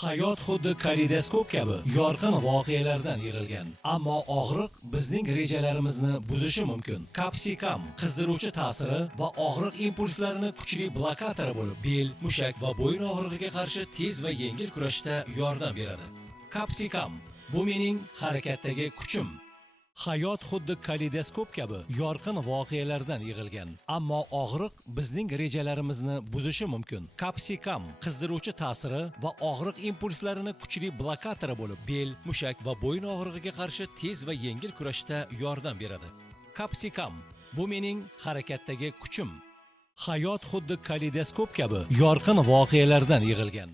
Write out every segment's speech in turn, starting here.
Hayot xuddi kaleidoskop kabi yorqin voqealardan yig'ilgan. Ammo og'riq bizning rejalarimizni buzishi mumkin. Kapsikam qizdiruvchi ta'siri va og'riq impulslarini kuchli blokatori bo'lib, bel, mushak va bo'yin og'rig'iga qarshi tez va yengil kurashda yordam beradi. Kapsikam bu mening harakatdagi kuchim. Hayot xuddi kaleidoskop kabi yorqin voqealardan yig'ilgan. Ammo og'riq bizning rejalarimizni buzishi mumkin. Kapsikam qizdiruvchi ta'siri va og'riq impulslarini kuchli blokatori bo'lib, bel, mushak va bo'yin og'rig'iga qarshi tez va yengil kurashda yordam beradi. Kapsikam bu mening harakatdagi kuchim. Hayot xuddi kaleidoskop kabi yorqin voqealardan yig'ilgan.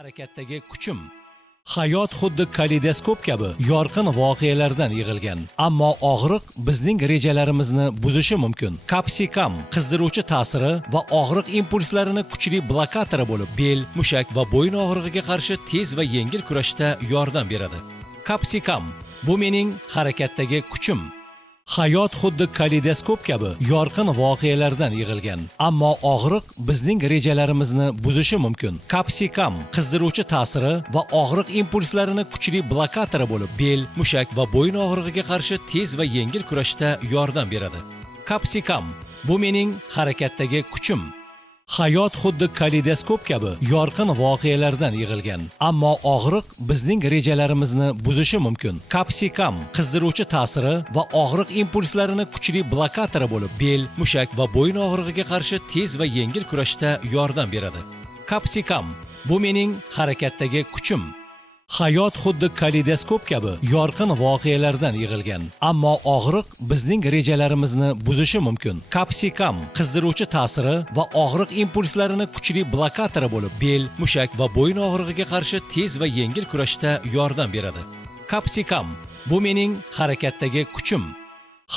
Harakatdagi kuchim. Hayot xuddi kaleidoskop kabi yorqin voqealardan yig'ilgan. Ammo og'riq bizning rejalarimizni buzishi mumkin. Kapsikam qizdiruvchi ta'siri va og'riq impulslarini kuchli blokatori bo'lib, bel, mushak va bo'yin og'rig'iga qarshi tez va yengil kurashda yordam beradi. Kapsikam bu mening harakatdagi kuchim. Hayot xuddi kaleidoskop kabi yorqin voqealardan yig'ilgan. Ammo og'riq bizning rejalarimizni buzishi mumkin. Kapsikam qizdiruvchi ta'siri va og'riq impulslarini kuchli blokatori bo'lib, bel, mushak va bo'yin og'rig'iga qarshi tez va yengil kurashda yordam beradi. Kapsikam bu mening harakatdagi kuchim. Hayot xuddi kaleidoskop kabi yorqin voqealardan yig'ilgan. Ammo og'riq bizning rejalarimizni buzishi mumkin. Kapsikam qizdiruvchi ta'siri va og'riq impulslarini kuchli blokatori bo'lib, bel, mushak va bo'yin og'rig'iga qarshi tez va yengil kurashda yordam beradi. Kapsikam bu mening harakatdagi kuchim. Hayot xuddi kaleidoskop kabi yorqin voqealardan yig'ilgan. Ammo og'riq bizning rejalarimizni buzishi mumkin. Kapsikam qizdiruvchi ta'siri va og'riq impulslarini kuchli blokatori bo'lib, bel, mushak va bo'yin og'rig'iga qarshi tez va yengil kurashda yordam beradi. Kapsikam bu mening harakatdagi kuchim.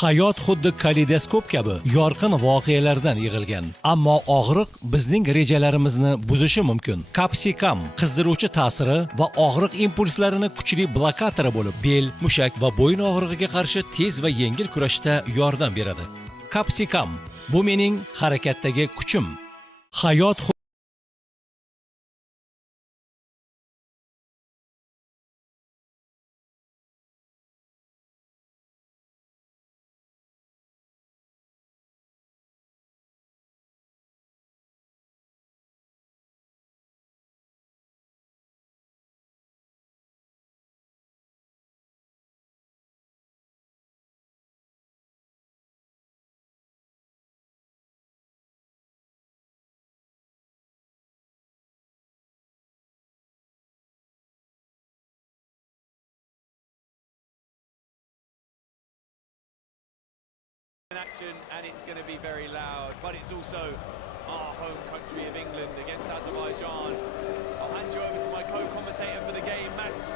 Hayot xuddi kaleidoskop kabi yorqin voqealardan yig'ilgan. Ammo og'riq bizning rejalarimizni buzishi mumkin. Kapsikam qizdiruvchi ta'siri va og'riq impulslarini kuchli blokatori bo'lib, bel, mushak va bo'yin og'rig'iga qarshi tez va yengil kurashda yordam beradi. Kapsikam bu mening harakatdagi kuchim. Hayot in action, and it's going to be very loud, but it's also our home country of England against Azerbaijan. I'll hand you over to my co-commentator for the game, Max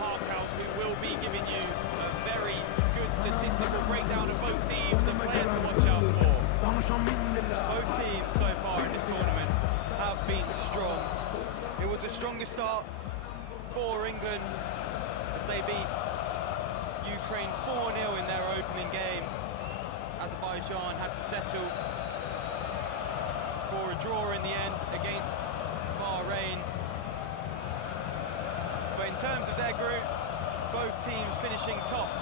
Parkhouse, who will be giving you a very good statistical breakdown of both teams and players to watch out for. Both teams so far in this tournament have been strong. It was a stronger start for England as they beat Ukraine 4-0 in their opening game. Azerbaijan had to settle for a draw in the end against Bahrain. But in terms of their groups, both teams finishing top.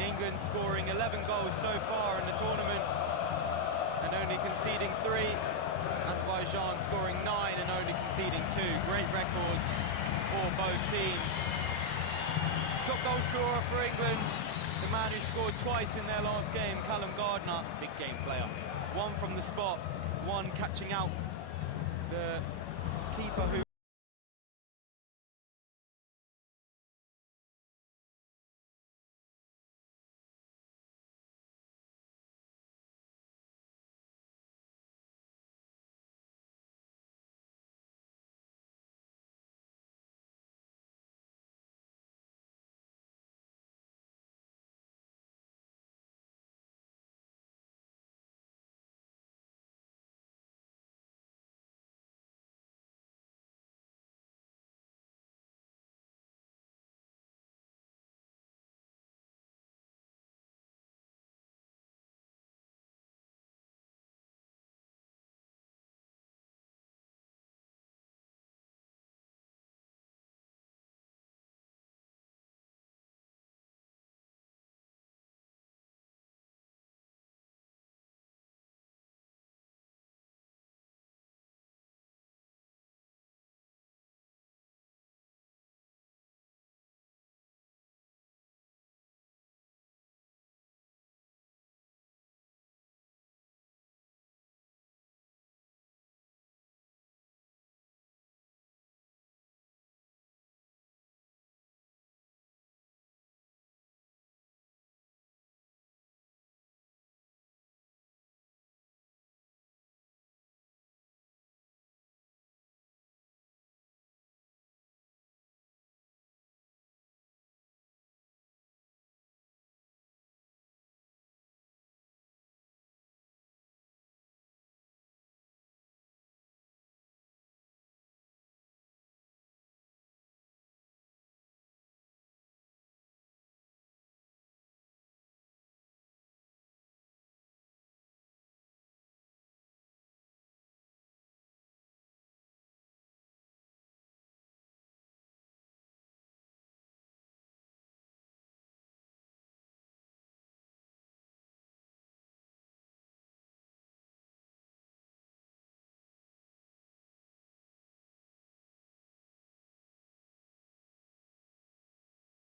England scoring 11 goals so far in the tournament and only conceding 3. Azerbaijan scoring 9 and only conceding 2. Great records for both teams. Top goal scorer for England, the man who scored twice in their last game, Callum Gardner, big game player. One from the spot, one catching out the keeper who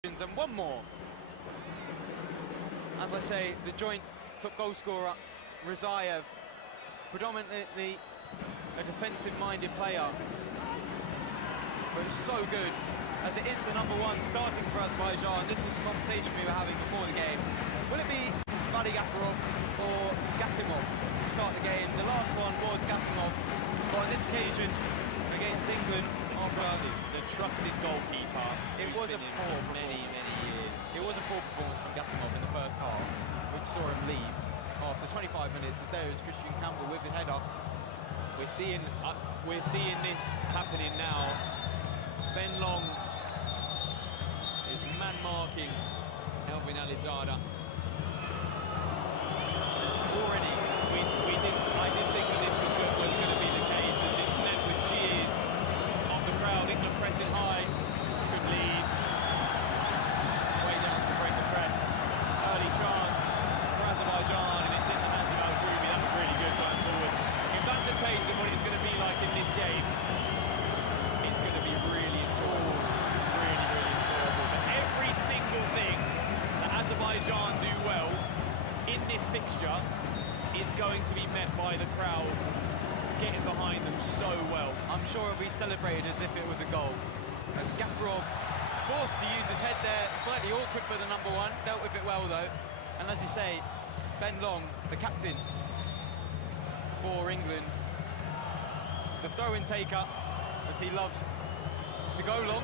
And one more. As I say, the joint top goal scorer, Razayev, predominantly a defensive-minded player, but so good, as it is the number one starting for Azerbaijan. This was the conversation we were having before the game. Will it be Gafarov or Gasimov to start the game? The last one was Gasimov, but on this occasion, against England, after the trusted goalkeeper. It was a poor many years. It was a poor performance from Gasimov in the first half, which saw him leave after 25 minutes, as there was Christian Campbell with the header. We're seeing this happening now. Ben Long is man marking Elvin Alizada. Already, I did think that this was going to be the case, as it's met with cheers of the crowd. England pressing high, good lead. Way down to break the press. Early chance for Azerbaijan, and it's in the hands of Al-Jroubi. That was really good going forwards. If that's a taste of what it's going to be like in this game, it's going to be really enjoyable. Really enjoyable. But every single thing that Azerbaijan do well in this fixture is going to be met by the crowd getting behind them so well. I'm sure it'll be celebrated as if it was a goal. As Gafarov forced to use his head there, slightly awkward for the number one, dealt with it well though. And as you say, Ben Long, the captain for England, the throw-in taker, as he loves to go long.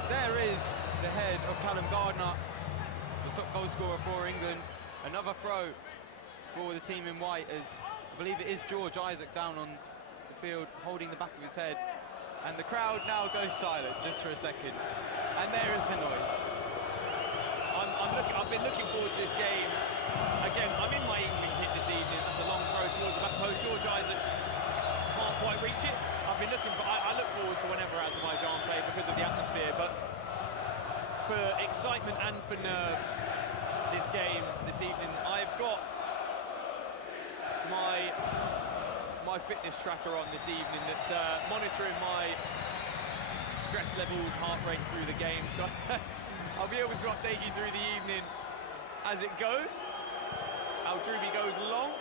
As there is the head of Callum Gardner, the top goal scorer for England. Another throw for the team in white, as I believe it is George Isaac down on the field holding the back of his head, and the crowd now goes silent just for a second, and there is the noise. I've been looking forward to this game. Again, I'm in my England kit this evening. That's a long throw towards the back post. George Isaac can't quite reach it. I've been looking, but I look forward to whenever Azerbaijan play because of the atmosphere. But for excitement and for nerves, this game this evening, I've got my fitness tracker on this evening that's monitoring my stress levels, heart rate through the game, so I'll be able to update you through the evening as it goes. Al-Jroubi goes long.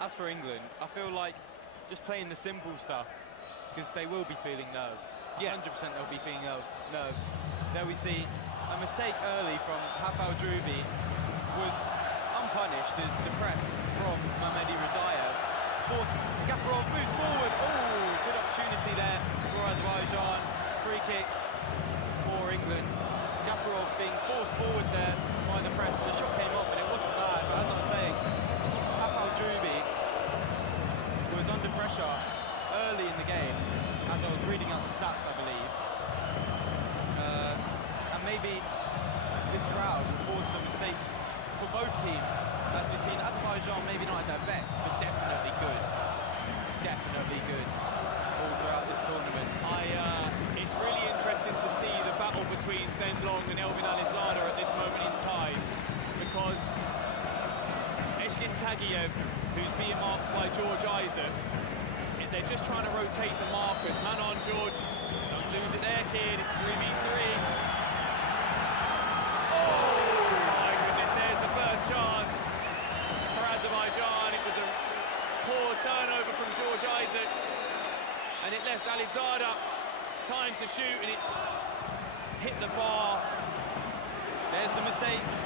As for England, I feel like just playing the simple stuff, because they will be feeling nerves. Yeah. 100% they'll be feeling nerves. There we see a mistake early from Al-Jroubi was unpunished, as the press from Mamedi Razayev forced Gafarov moves forward. Oh, good opportunity there for Azerbaijan. Free kick for England. Gafarov being forced forward there by the press, and the shot came off, and it wasn't bad. But as I was saying, Al-Jroubi was under pressure early in the game, as I was reading out the stats, I believe. And maybe this crowd will force some mistakes for both teams. As we've seen, Azerbaijan maybe not at their best, but definitely good. Definitely good all throughout this tournament. It's really interesting to see the battle between Ben Long and Elvin Alizada at this moment in time, because Eshkin Tagiev, who's being marked by George Isaac, they're just trying to rotate the markers. Man on, George. Don't lose it there, kid. It's 3v3. Oh, my goodness. There's the first chance for Azerbaijan. It was a poor turnover from George Isaac, and it left Alizada time to shoot, and it's hit the bar. There's the mistakes.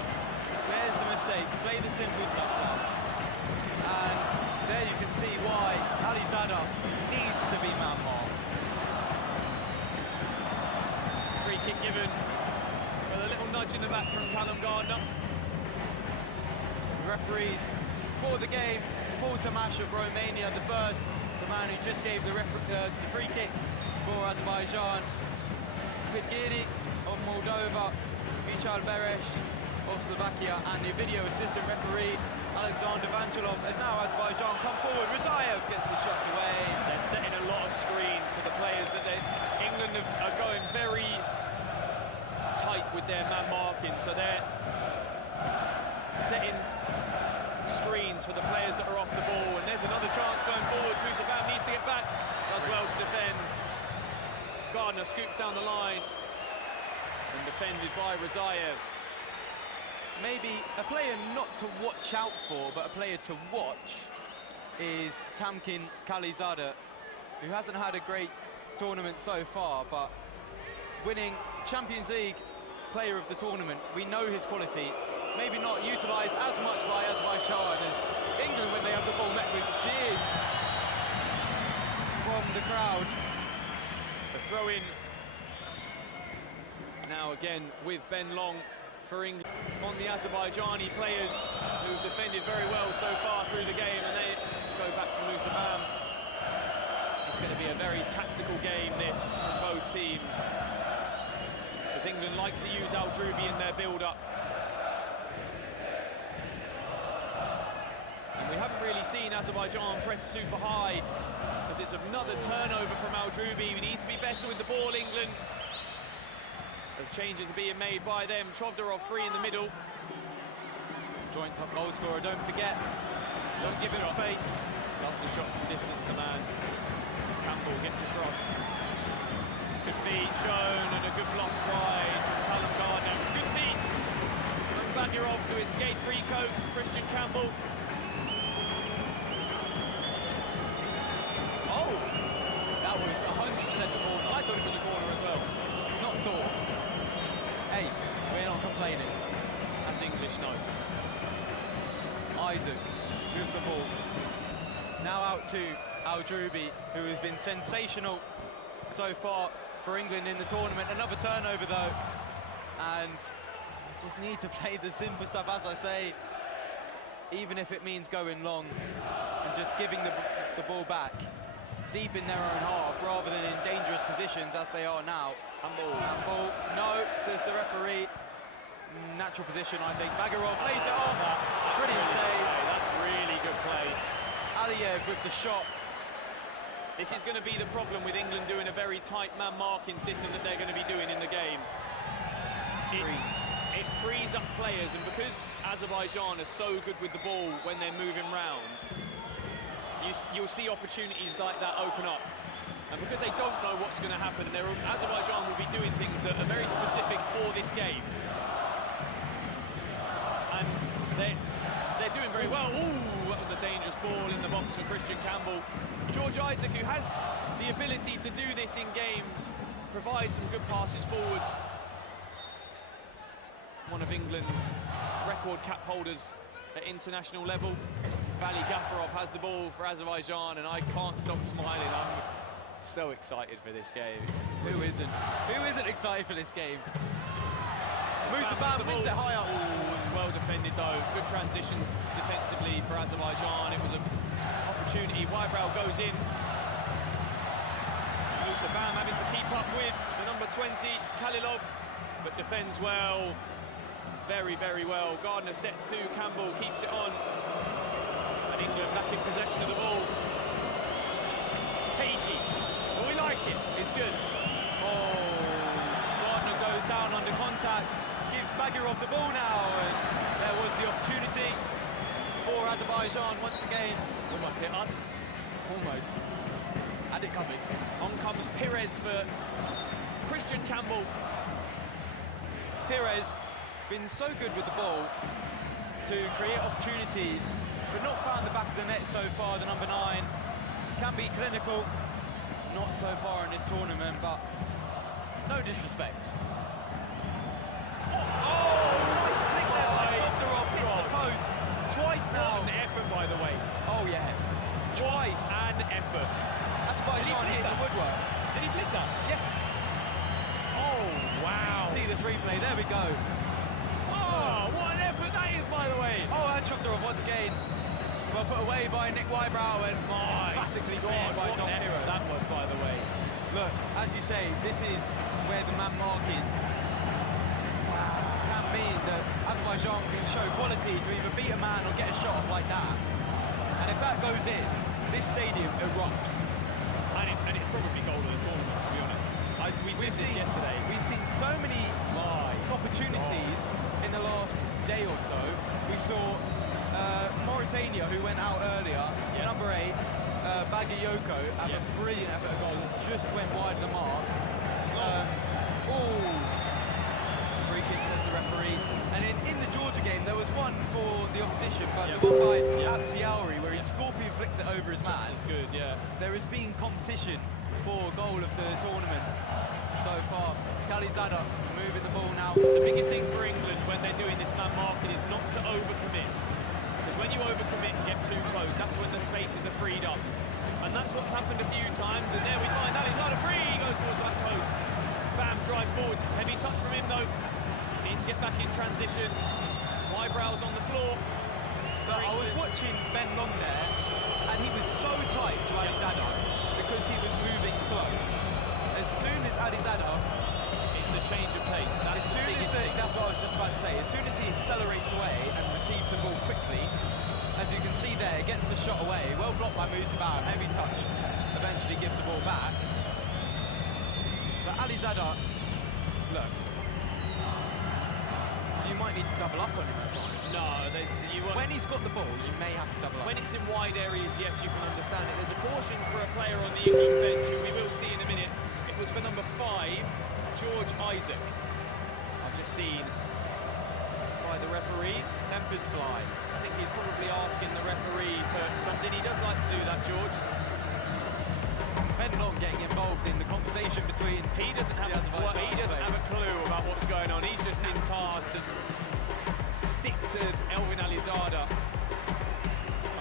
There's the mistakes. Play the simple stuff now. And there you can see why Alizada needs to be man-marked. Free kick given with a little nudge in the back from Callum Gardner. The referees for the game, Paul Tomash of Romania, the man who just gave the free kick for Azerbaijan. Pitgiri of Moldova, Vichal Beresh of Slovakia, and the video assistant referee Alexander Vangelov. As now Azerbaijan come forward, Razayev gets the shots away. They're setting a lot of screens for the players that England are going very tight with their man marking, so they're setting screens for the players that are off the ball. And there's another chance going forward. Musabat needs to get back, does well to defend. Gardner scoops down the line and defended by Razayev. Maybe a player not to watch out for, but a player to watch is Tamkin Khalizadeh, who hasn't had a great tournament so far, but winning Champions League player of the tournament, we know his quality. Maybe not utilised as much by Azerbaijan as England when they have the ball, met with cheers from the crowd. The throw-in now again with Ben Long for England on the Azerbaijani players who've defended very well so far through the game, and they go back to Musabam. It's going to be a very tactical game, this, for both teams, as England like to use Al-Drubi in their build-up. And we haven't really seen Azerbaijan press super high, as it's another turnover from Al-Drubi. We need to be better with the ball, England, as changes are being made by them. Chovdarov free in the middle. Joint top goal scorer, don't forget. Don't give him space. Loves a shot from distance, the man. Campbell gets across. Good feet shown and a good block wide from Callum Gardner. Good feet from Badirov to escape Rico. Christian Campbell. Oh! That was 100% the corner. I thought it was a corner as well. Not thought. Hey, we're not complaining. That's English, no. Isaac with the ball. Now out to Al-Drubi, who has been sensational so far for England in the tournament. Another turnover though, and just need to play the simple stuff, as I say, even if it means going long and just giving the ball back deep in their own half rather than in dangerous positions as they are now. Handball, no, says the referee. Natural position, I think. Bagarov lays it off. Brilliant save. That's really good play. Aliyev with the shot. This is going to be the problem with England doing a very tight man marking system that they're going to be doing in the game. It frees up players, and because Azerbaijan are so good with the ball when they're moving round, you'll see opportunities like that open up. And because they don't know what's going to happen, Azerbaijan will be doing things that are very specific for this game. And they're doing very well. Ooh, that was a dangerous ball in the box for Christian Campbell. George Isaac, who has the ability to do this in games, provides some good passes forwards. One of England's record cap holders at international level. Vali Gafarov has the ball for Azerbaijan, and I can't stop smiling. I'm so excited for this game. Who isn't? Who isn't excited for this game? Musabam wins it high up. Ooh, it's well defended though. Good transition defensively for Azerbaijan. It was an opportunity. Wybrow goes in. Musabam having to keep up with the number 20, Khalilov, but defends well. Very, very well. Gardner sets to Campbell, keeps it on. And England back in possession of the ball. Cagey. Well, we like it. It's good. Oh, Gardner goes down under contact. Gives Bagirov the ball now. And there was the opportunity for Azerbaijan once again. Almost hit us. Almost. Had it coming. On comes Pires for Christian Campbell. Pires been so good with the ball to create opportunities, but not found the back of the net so far, the number 9. Can be clinical, not so far in this tournament, but no disrespect. Oh, nice flick there by Chovdarov, hit the post twice now. What an effort, by the way. Oh yeah, twice. An effort. That's why he's not hitting the woodwork. Did he flick that? Yes. Oh, wow. See this replay, there we go. Oh, what an effort that is, by the way. Oh, and Chovdarov once again. Well put away by Nick Wybrow and emphatically cleared by Dom Hero. That was, by the way. Look, as you say, this is where the man marking can mean that Azerbaijan can show quality to either beat a man or get a shot off like that. And if that goes in, this stadium erupts. And it's probably goal of the tournament, to be honest. We've seen this yesterday. We've seen so many opportunities in the last day or so. We saw Mauritania, who went out earlier, number 8, Bagayoko, have a brilliant effort goal, just went wide of the mark. Like Yeah. the one by Yeah. Apsiauri, where he scorpion flicked it over his man. It's good, yeah. There has been competition for goal of the tournament so far. Khalizada moving the ball now. The biggest thing for England when they're doing this man marking is not to overcommit. Because when you overcommit and get too close, that's when the spaces are freed up. And that's what's happened a few times. And there we find Khalizada free, he goes towards that post. Bam, drives forwards. It's a heavy touch from him though. Needs to get back in transition. Eyebrows on the floor. But I was watching Ben Long there, and he was so tight to Alizada because he was moving slow. As soon as Alizada, It's the change of pace. as That's the soon as biggest thing. that's what I was just about to say. As soon as he accelerates away and receives the ball quickly, as you can see there, gets the shot away. Well blocked by Musabav. Heavy touch. Eventually gives the ball back. But Alizada, look, you might need to double up on him at times. No, When he's got the ball, you may have to double up. when it's in wide areas, yes, you can understand it. There's a caution for a player on the England bench, who we will see in a minute. It was for number 5, George Isaac. I've just seen by the referees. Tempers fly. I think he's probably asking the referee for something. He does like to do that, George. Ben Long getting involved in the conversation between. He doesn't have a clue about what's going on. He's just been tasked to stick to Elvin Alizada.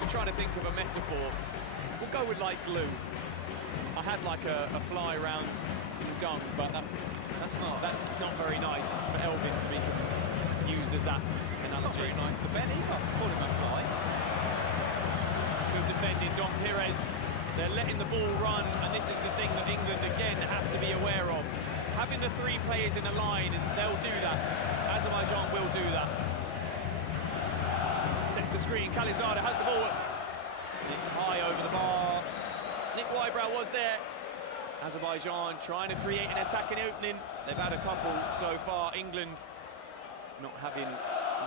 I'm trying to think of a metaphor. We'll go with like glue. I had like a fly around some gum, but that's not very nice for Elvin to be used as that Not analogy. very nice to Ben either. Call him a fly. Good defending, Don Pires. They're letting the ball run, and this is the thing that England again have to be aware of. Having the 3 players in a line, and they'll do that. Azerbaijan will do that. Sets the screen, Khalizada has the ball. It's high over the bar. Nick Wybrow was there. Azerbaijan trying to create an attacking opening. They've had a couple so far. England not having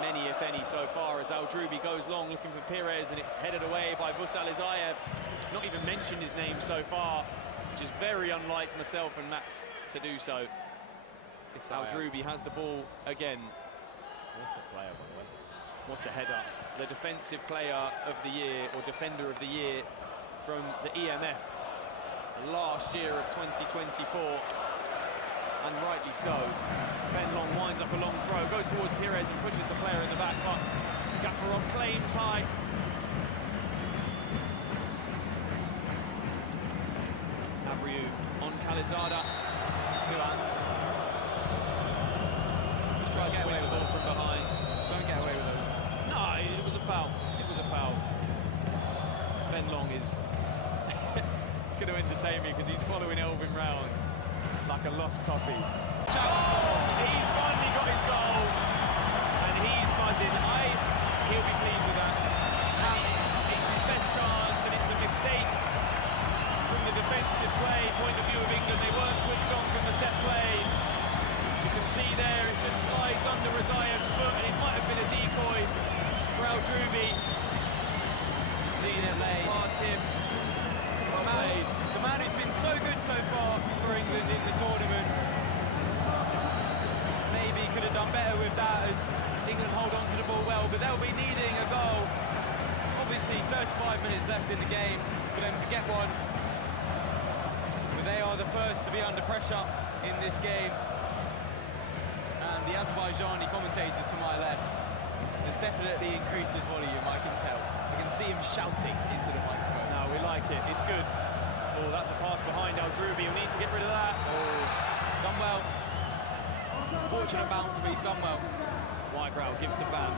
many, if any, so far, as Al-Drubi goes long looking for Pires, and it's headed away by Vusa Alizayev. Not even mentioned his name so far, which is very unlike myself and Max to do so. Al-Drubi has the ball again. What a player, by the way. What's a header? The defensive player of the year, or defender of the year, from the EMF last year of 2024, and rightly so. Ben Long winds up a long throw, goes towards Pires and pushes the player in the back, but Gafarov claims high. Abreu on Khalizada, 2 hands. Just tries to win the ball from behind. Don't get away with those ones. No, it was a foul. It was a foul. Ben Long is going to entertain me because he's following Elvin round like a lost puppy. He's finally got his goal, and he's buzzing. He'll be pleased with that. It's his best chance, and it's a mistake from the defensive play point of view of England. They weren't switched on from the set play. You can see there it just slides under Razayev's foot, and it might have been a decoy for Al-Drubi. You've seen it made. Past him. The man who's been so good so far for England in the tournament. Maybe could have done better with that as England hold on to the ball well, but they'll be needing a goal. Obviously 35 minutes left in the game for them to get one. But they are the first to be under pressure in this game. And the Azerbaijani commentator to my left has definitely increased his volume, I can tell. I can see him shouting into the microphone. No, we like it. It's good. Oh, that's a pass behind Al-Drubi. He'll need to get rid of that. Oh, done well. Fortunate bounce, but he's done well. Wybrow gives to Bam.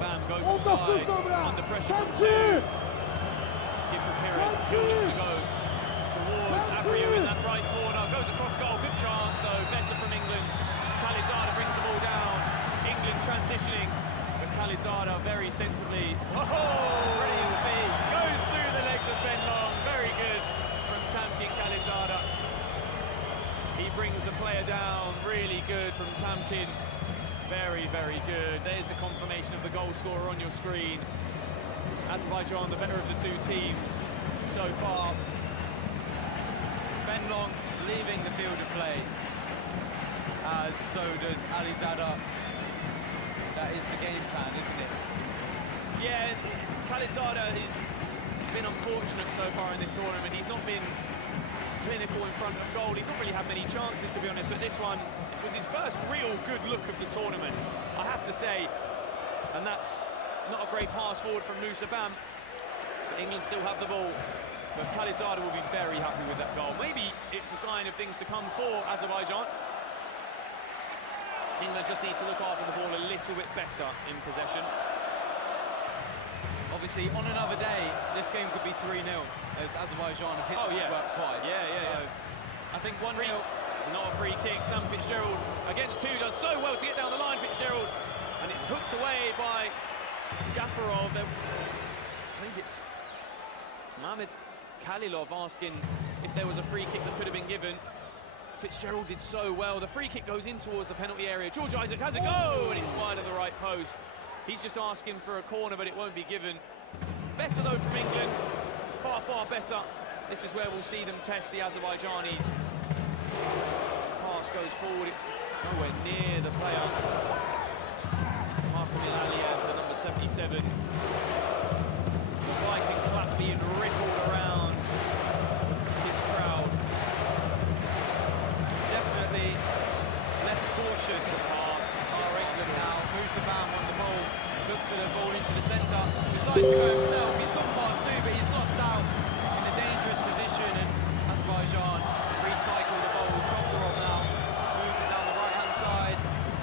Bam goes inside. Under pressure from 2. Gives to Pires. Still looks to go towards Abreu in that right corner. Goes across goal. Good chance, though. Better from England. Khalizada brings the ball down. England transitioning. But Khalizada very sensibly. Oh! Brilliant feed. Goes through the legs of Ben Long. Very good from Tamkin Khalizada. He brings the player down. Really good from Tamkin. Very, very good. There's the confirmation of the goal scorer on your screen. Azerbaijan, the better of the 2 teams so far. Ben Long leaving the field of play, as so does Alizada. That is the game plan, isn't it? Yeah, Khalizada has been unfortunate so far in this tournament. He's not been clinical in front of goal. He's not really had many chances, to be honest, but this one was his first real good look of the tournament, I have to say. And that's not a great pass forward from Nusabam. But England still have the ball, but Khalizada will be very happy with that goal. Maybe it's a sign of things to come for Azerbaijan. England just need to look after the ball a little bit better in possession. Obviously, on another day, this game could be 3-0, as Azerbaijan have hit the work twice. Yeah. I think 1-0. It's not a free kick. Sam Fitzgerald against two does so well to get down the line, Fitzgerald. And it's hooked away by Gafarov. I think it's Mohamed Khalilov asking if there was a free kick that could have been given. Fitzgerald did so well. The free kick goes in towards the penalty area. George Isaac has a go, and it's wide of the right post. He's just asking for a corner, but it won't be given. Better though from England, far, far better. This is where we'll see them test the Azerbaijanis. Pass goes forward, it's nowhere near the player. Marko Milaliev, the number 77. The Viking clap being rippled around his crowd. Definitely less cautious are England now. Nusabam on the ball, looks for the ball into the centre, decides to go himself. He's gone past two, but he's lost out in a dangerous position, and Azerbaijan recycle the ball. Choktorov now moves it down the right-hand side.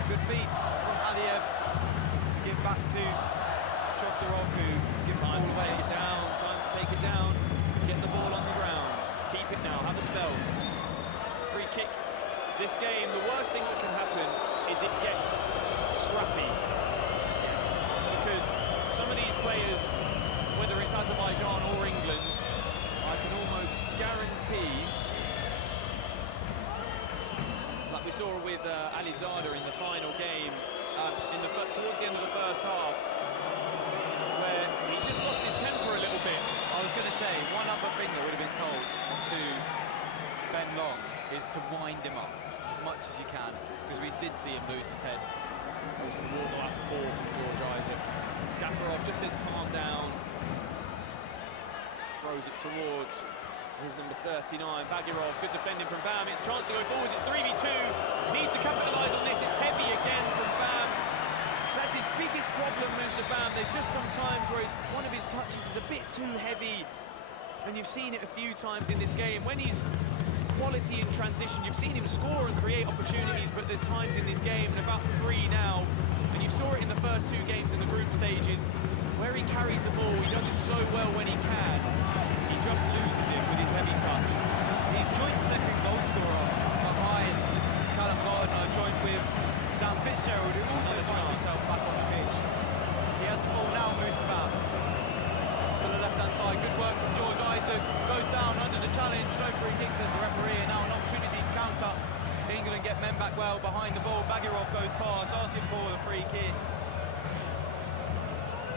Good feet from Aliyev. Give back to Choktorov, who gives time to take it down. Time to take it down. Get the ball on the ground. Keep it now. Have a spell. Free kick. This game, the worst thing that can happen is it gets scrappy. Because some of these players, whether it's Azerbaijan or England, I can almost guarantee, like we saw with Alizada in the final game, towards the end of the first half, where he just lost his temper a little bit. I was going to say, one other thing that would have been told to Ben Long is to wind him up as much as you can, because we did see him lose his head. Goes toward the last ball from George Isaac. Gafarov just says calm down. Throws it towards his number 39, Bagirov. Good defending from Bam. It's a chance to go forwards. It's 3v2. Needs to capitalise on this. It's heavy again from Bam. That's his biggest problem, Mr. Bam. There's just some times where one of his touches is a bit too heavy. And you've seen it a few times in this game. When he's quality in transition, you've seen him score and create opportunities, but there's times in this game, and about 3 now, and you saw it in the first 2 games in the group stages, where he carries the ball, he does it so well when he can, he just loses it with his heavy touch. He's joint second goal scorer behind Callum Gardner, joined with Sam Fitzgerald, who also finds himself back on the pitch. He has the ball now, Nusabam to the left-hand side. Good work from George Isaac. Goes down under the challenge. No free kick, says the referee, and now an opportunity to counter. England get men back well behind the ball. Bagirov goes past, asking for the free kick.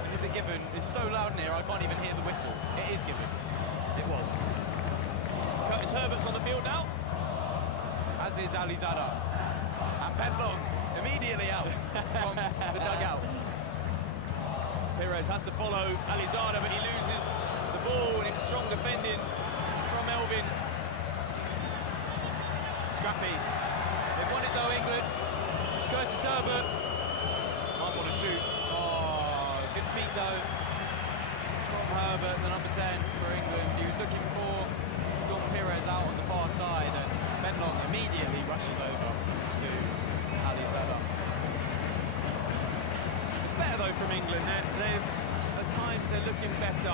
And is it given? It's so loud in here, I can't even hear the whistle. It is given. It was. Curtis Herbert's on the field now. As is Alizada. And Ben Long immediately out from the dugout. Perez has to follow Alizada, but he loses the ball, and it's strong defending from Elvin. Scrappy. They've won it though, England. Curtis Herbert. Might want to shoot. Oh, good feet though from Herbert, the number 10 for England. He was looking for Don Perez out on the far side, and Ben Long immediately rushes over to Alizada. Better though from England. At times they're looking better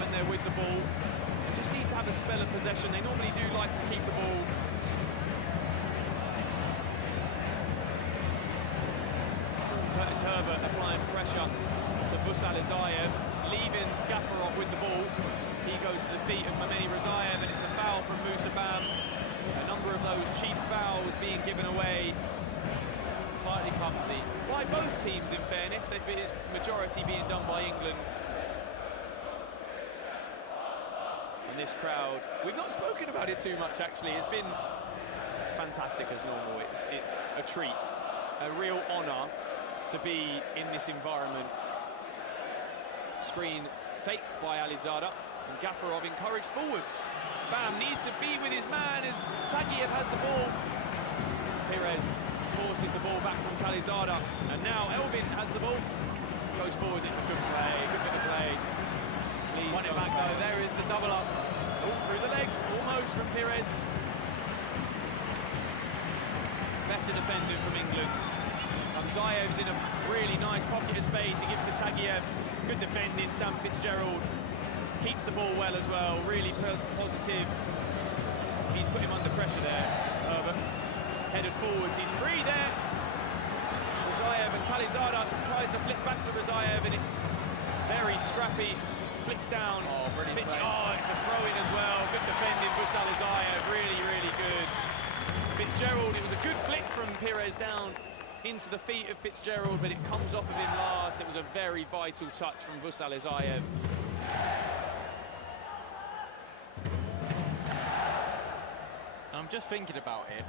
when they're with the ball. They just need to have a spell of possession. They normally do like to keep the ball. Curtis Herbert applying pressure to Vusa Alizayev, leaving Gafarov with the ball. He goes to the feet of Mameni Razayev, and it's a foul from Nusabam. A number of those cheap fouls being given away. Slightly clumsy by both teams, in fairness. They've been majority being done by England. And this crowd, we've not spoken about it too much actually. It's been fantastic as normal. It's a treat, a real honour to be in this environment. Screen faked by Alizada, and Gafarov encouraged forwards. Bam needs to be with his man as Tagiev has the ball. Perez forces the ball back from Khalizada, and now Elvin has the ball. Goes forwards, it's a good play, good bit of play. Won it back though, there is the double up. All through the legs, almost from Perez. Better defending from England. Zayev's in a really nice pocket of space, he gives to Tagiev. Good defending, Sam Fitzgerald keeps the ball well as well, really positive. He's put him under pressure there, Herbert. Headed forwards, he's free there. Razayev and Khalizada tries to flick back to Razayev, and it's very scrappy. Flicks down. Oh, brilliant play. Oh, it's a throw-in as well. Good defending, Vussal Razayev, really, really good. Fitzgerald, it was a good flick from Perez down into the feet of Fitzgerald, but it comes off of him last. It was a very vital touch from Vussal Razayev. I'm just thinking about it.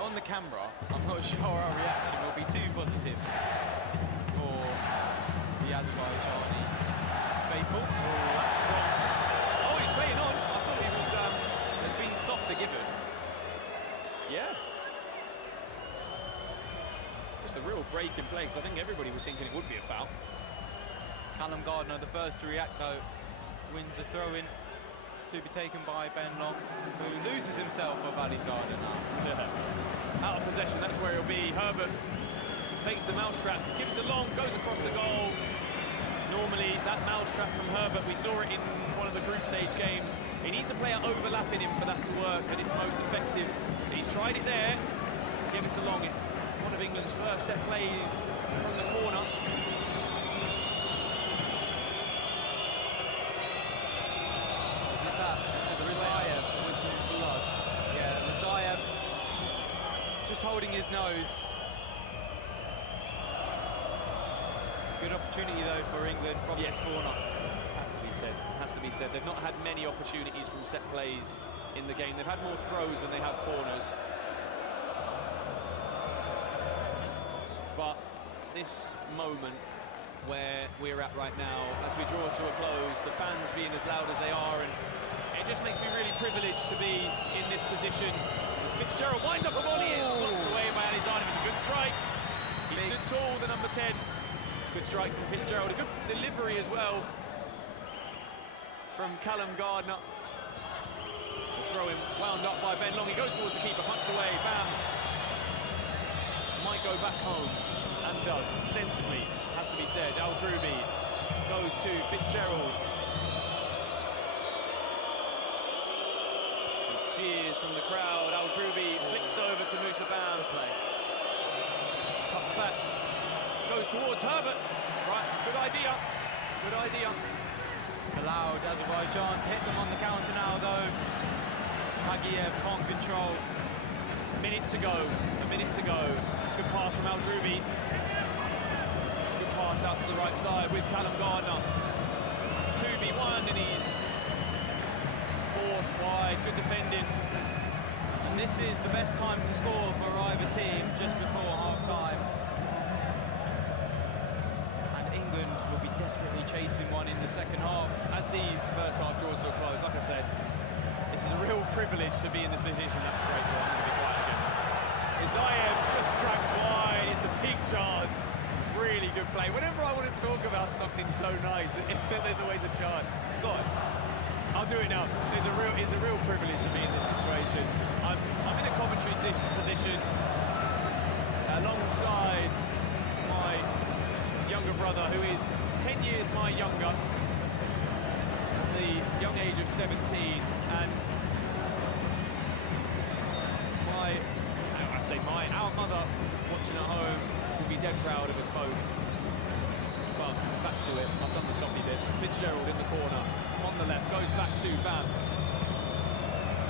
On the camera, I'm not sure our reaction will be too positive for the Azerbaijani faithful. Oh, that's strong. Oh, he's playing on. I thought he was... There's been softer given. Yeah. Just a real break in play, because I think everybody was thinking it would be a foul. Callum Gardner, the first to react though, wins a throw-in to be taken by Ben Long, who loses himself of Alizada now. Yeah. Out of possession, that's where he'll be. Herbert fakes the mousetrap, gives to Long, goes across the goal. Normally, that mousetrap from Herbert, we saw it in one of the group stage games. He needs a player overlapping him for that to work, and it's most effective. He's tried it there, give it to Long. It's one of England's first set plays from the corner. Razayev with some blood. Yeah, Razayev just holding his nose. Good opportunity though for England from this corner. Has to be said, has to be said. They've not had many opportunities from set plays in the game. They've had more throws than they have corners. But this moment where we're at right now, as we draw to a close, the fans being as loud as they are, and it just makes me really privileged to be in this position. As Fitzgerald winds up a volley, it's blocked away by Alizada. It's a good strike. He stood tall, the number 10. Good strike from Fitzgerald. A good delivery as well from Callum Gardner. The throw him wound up by Ben Long. He goes towards the keeper, punched away, bam. Might go back home, and does, sensibly, has to be said. Al-Drubi goes to Fitzgerald. Cheers from the crowd. Al-Drubi flicks over to Musa Bam. Cuts back, goes towards Herbert. Right, good idea. Good idea. Allowed Azerbaijan to hit them on the counter now though. Tagiev can't control. A minute to go. Good pass from Al-Drubi. Good pass out to the right side with Callum Gardner. 2v1, and he's forced wide. Good defending. And this is the best time to score for either team, just before half-time. And England will be desperately chasing one in the second half. As the first half draws to a close, like I said, this is a real privilege to be in this position. That's a great goal. I'm going to be quiet again. Zayev just drags wide. It's a big chance. Really good play. Whenever I want to talk about something so nice, there's always a chance. God, I'll do it now. It's a real privilege to be in this situation. I'm in a commentary position alongside my younger brother, who is 10 years my younger, at the young age of 17, and our mother watching at home will be dead proud of us both. But back to it, I've done the soppy bit. Fitzgerald in the corner, on the left, goes back to Bam.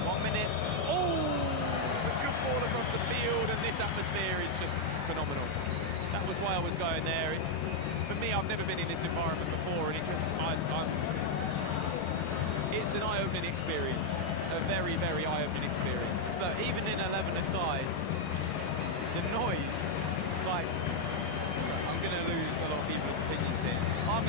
1 minute. Oh, it's a good ball across the field, and this atmosphere is just phenomenal. That was why I was going there. For me, I've never been in this environment before, and it's an eye-opening experience. A very, very eye-opening experience. But even in 11 aside, the noise, like, I'm going to lose a lot of people's opinions here. I'm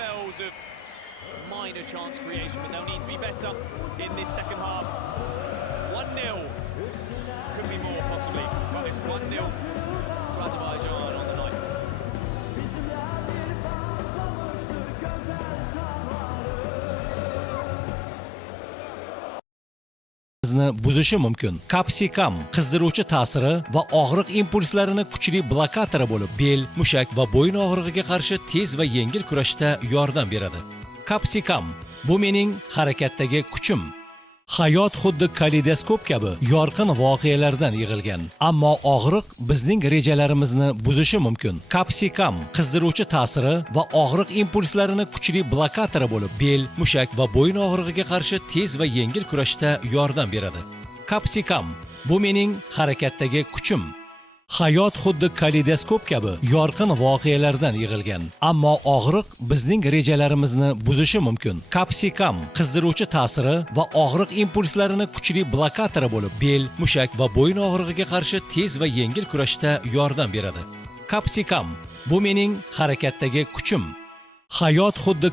spells of minor chance creation, but they'll need to be better in this second half. 1-0. Could be more, possibly, but it's 1-0 to Azerbaijan on the night. bizni buzishi mumkin. Kapsikam qizdiruvchi ta'siri va og'riq impulslarini kuchli blokatori bo'lib, bel, mushak va bo'yin og'rig'iga qarshi tez va yengil kurashda yordam beradi. Kapsikam bu mening harakatdagi kuchim. Hayot xuddi kaleidoskop kabi yorqin voqealardan yig'ilgan, ammo og'riq bizning rejalarimizni buzishi mumkin. Kapsikam qizdiruvchi ta'siri va og'riq impulslarini kuchli blokatori bo'lib, bel, mushak va bo'yin og'rig'iga qarshi tez va yengil kurashda yordam beradi. Kapsikam bu mening harakatdagi kuchim. Hayot xuddi kaleidoskop kabi yorqin voqealardan yig'ilgan, ammo og'riq bizning rejalarimizni buzishi mumkin. Kapsikam qizdiruvchi ta'siri va og'riq impulslarini kuchli blokatori bo'lib, bel, mushak va bo'yin og'rig'iga qarshi tez va yengil kurashda yordam beradi. Kapsikam bu mening harakatdagi kuchim. Hayot xuddi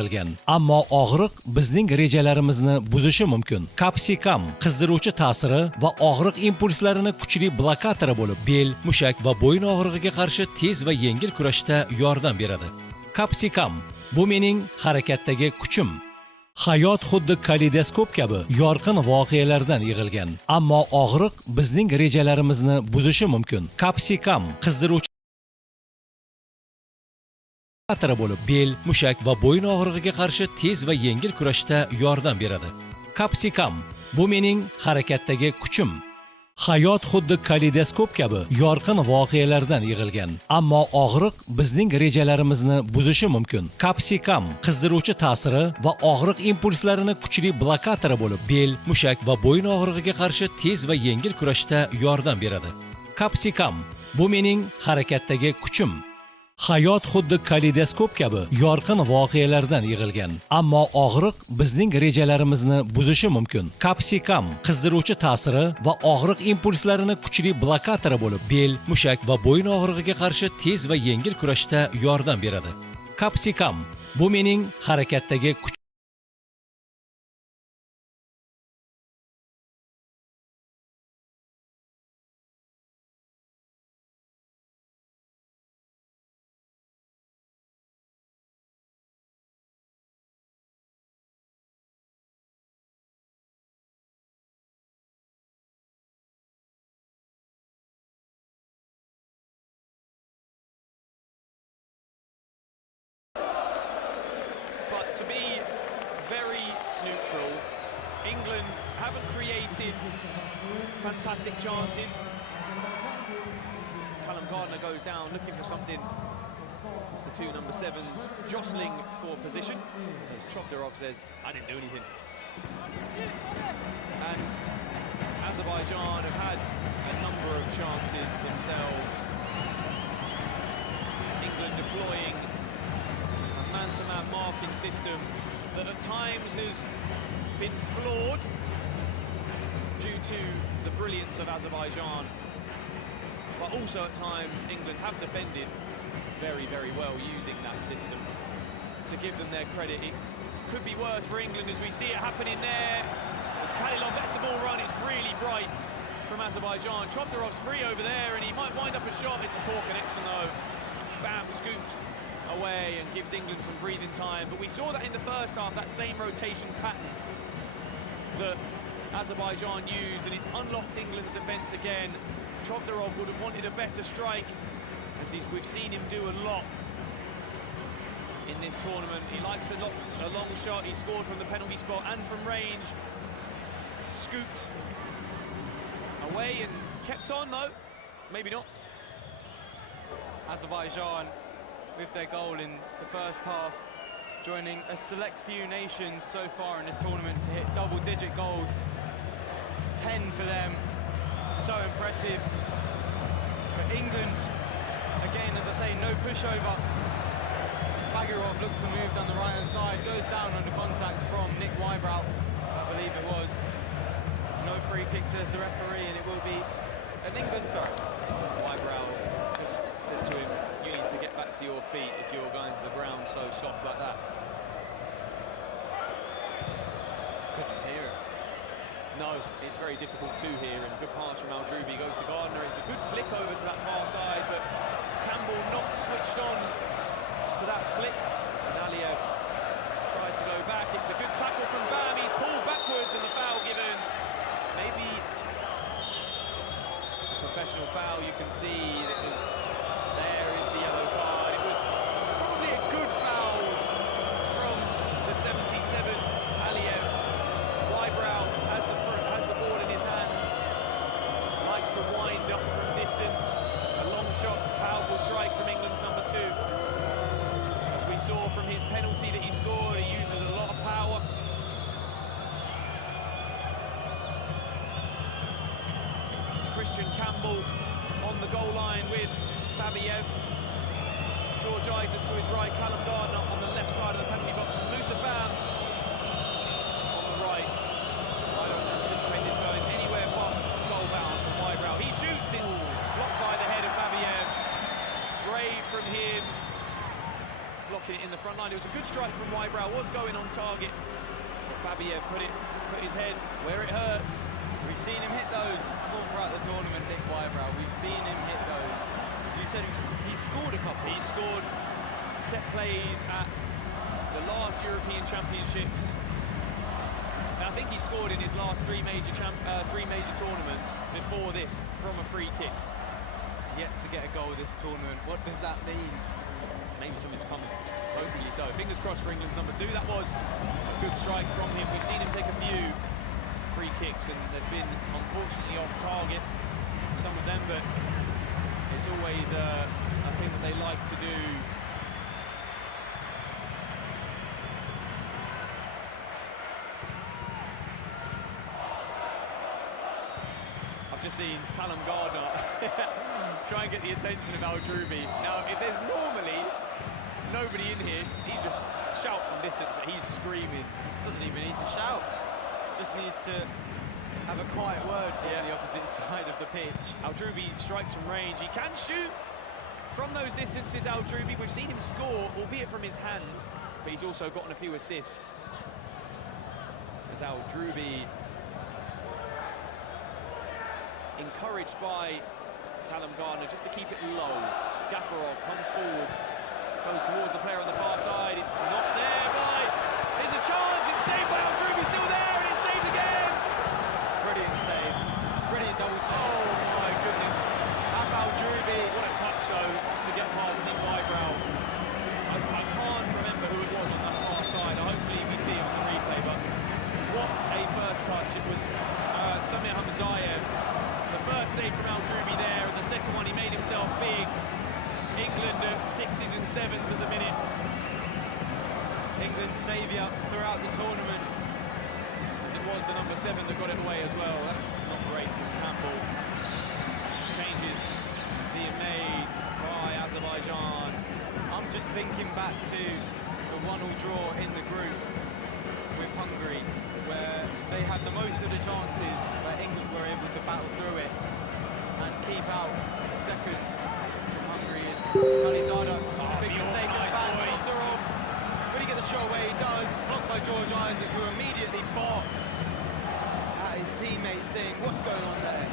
yig'ilgan, ammo og'riq bizning rejalarimizni buzishi mumkin. Kapsikam qizdiruvchi ta'siri va og'riq impulslarini kuchli blokatori bo'lib, bel, mushak va bo'yin og'rig'iga qarshi tez va yengil kurashda yordam beradi. Kapsikam bu mening harakatdagi kuchim. Hayot xuddi kaleidoskop kabi yorqin voqealardan yig'ilgan, ammo og'riq bizning rejalarimizni buzishi mumkin. Kapsikam qizdiruvchi bo'lib, bel, mushak va bo'yin og'rig'iga qarshi tez va yengil kurashda yordam beradi. Kapsikam bu mening harakatdagi kuchim. Hayot xuddi kaleidoskop kabi yorqin voqealardan yig'ilgan, ammo og'riq bizning rejalarimizni buzishi mumkin. Kapsikam qizdiruvchi ta'siri va og'riq impulslarini kuchli blokatori bo'lib, bel, mushak va bo'yin og'rig'iga qarshi tez va yengil kurashda yordam beradi. Kapsikam bu mening harakatdagi kuchim. Hayot xuddi kaleidoskop kabi yorqin voqealardan yig'ilgan, ammo og'riq bizning rejalarimizni buzishi mumkin. Kapsikam qizdiruvchi ta'siri va og'riq impulslarini kuchli blokatori bo'lib, bel, mushak va bo'yin og'rig'iga qarshi tez va yengil kurashda yordam beradi. Kapsikam bu mening harakatdagi kuchim. To be very neutral, England haven't created fantastic chances. Callum Gardner goes down looking for something. It's the two number 7s jostling for position. As Chovdarov says, I didn't do anything. And Azerbaijan have had a number of chances themselves. England deploying man-to-man marking system that at times has been flawed due to the brilliance of Azerbaijan, but also at times England have defended very, very well using that system. To give them their credit, it could be worse for England as we see it happening there. As Kalilov lets the ball run, it's really bright from Azerbaijan. Chovdarov's free over there and he might wind up a shot. It's a poor connection though. Bam, scoops away and gives England some breathing time. But we saw that in the first half, that same rotation pattern that Azerbaijan used, and it's unlocked England's defence again. Chovdarov would have wanted a better strike, as we've seen him do a lot in this tournament. He likes a long shot. He scored from the penalty spot and from range. Scooped away and kept on though. Maybe not. Azerbaijan with their goal in the first half, joining a select few nations so far in this tournament to hit double-digit goals. 10 for them, so impressive. But England, again, as I say, no pushover. Bagirov looks to move down the right-hand side, goes down under contact from Nick Wybrow, I believe it was. No free kick, says the referee, and it will be an England throw. Wybrow just said to him, you need to get back to your feet if you're going to the ground so soft like that. Couldn't hear it. No, it's very difficult to hear, and good pass from Al-Drubi, goes to Gardner. It's a good flick over to that far side, but Campbell not switched on to that flick. And Aliev tries to go back. It's a good tackle from Bam. He's pulled backwards and the foul given. Maybe a professional foul. You can see that there is the yellow card. It was probably a good foul from the 77, Aliev. Wybrow has the ball in his hands. Likes to wind up from distance. A long shot, powerful strike from England's number 2. As we saw from his penalty that he scored, he uses a lot of power. Christian Campbell on the goal line with Babiev. George Isaac to his right, Callum Gardner on the left side of the penalty box, and Musa Bam on the right. I don't anticipate this going anywhere but goal bound from Wybrow. He shoots it, blocked by the head of Babiev. Brave from him, blocking it in the front line. It was a good strike from Wybrow, was going on target, but Babiev put his head where it hurts. We've seen him hit those all throughout the tournament, Nick Wybrow. We've seen him hit those. You said he scored a couple. He scored set plays at the last European Championships. And I think he scored in his last three major tournaments before this from a free kick. Yet to get a goal this tournament. What does that mean? Maybe something's coming. Hopefully so. Fingers crossed for England's number 2. That was a good strike from him. We've seen him take a few free kicks and they've been unfortunately off target, some of them, but it's always a thing that they like to do. I've just seen Callum Gardner try and get the attention of Al-Drubi. Now, if there's normally nobody in here, he just shout from distance, but he's screaming. Doesn't even need to shout. Just needs to have a quiet word from the opposite side of the pitch. Al-Drubi strikes from range. He can shoot from those distances, Al-Drubi. We've seen him score, albeit from his hands, but he's also gotten a few assists. As Al-Drubi, encouraged by Callum Gardner just to keep it low. Gaffarov comes forwards, goes towards the player on the far side. It's not there, right? There's a chance, it's saved by Al-Drubi, still there, and it's saved again! Brilliant save, brilliant double save. Oh my goodness. Al-Drubi, what a touch though, to get past Nick Wybrow. I can't remember who it was on that far side. Hopefully we see it on the replay, but what a first touch. It was Samir Hamzayev. The first save from Al-Drubi there, and the second one he made himself big. England at 6s and 7s at the minute. England's saviour throughout the tournament. As it was the number 7 that got it away as well. That's not great from Campbell. Changes being made by Azerbaijan. I'm just thinking back to the 1-1 draw in the group with Hungary, where they had the most of the chances, where England were able to battle through it and keep out a second from Hungary. Is Khalizada, big mistake in the back, Chovdarov. Will he get the shot away? He does, blocked by George Isaac, who immediately barks at his teammates, saying, what's going on there?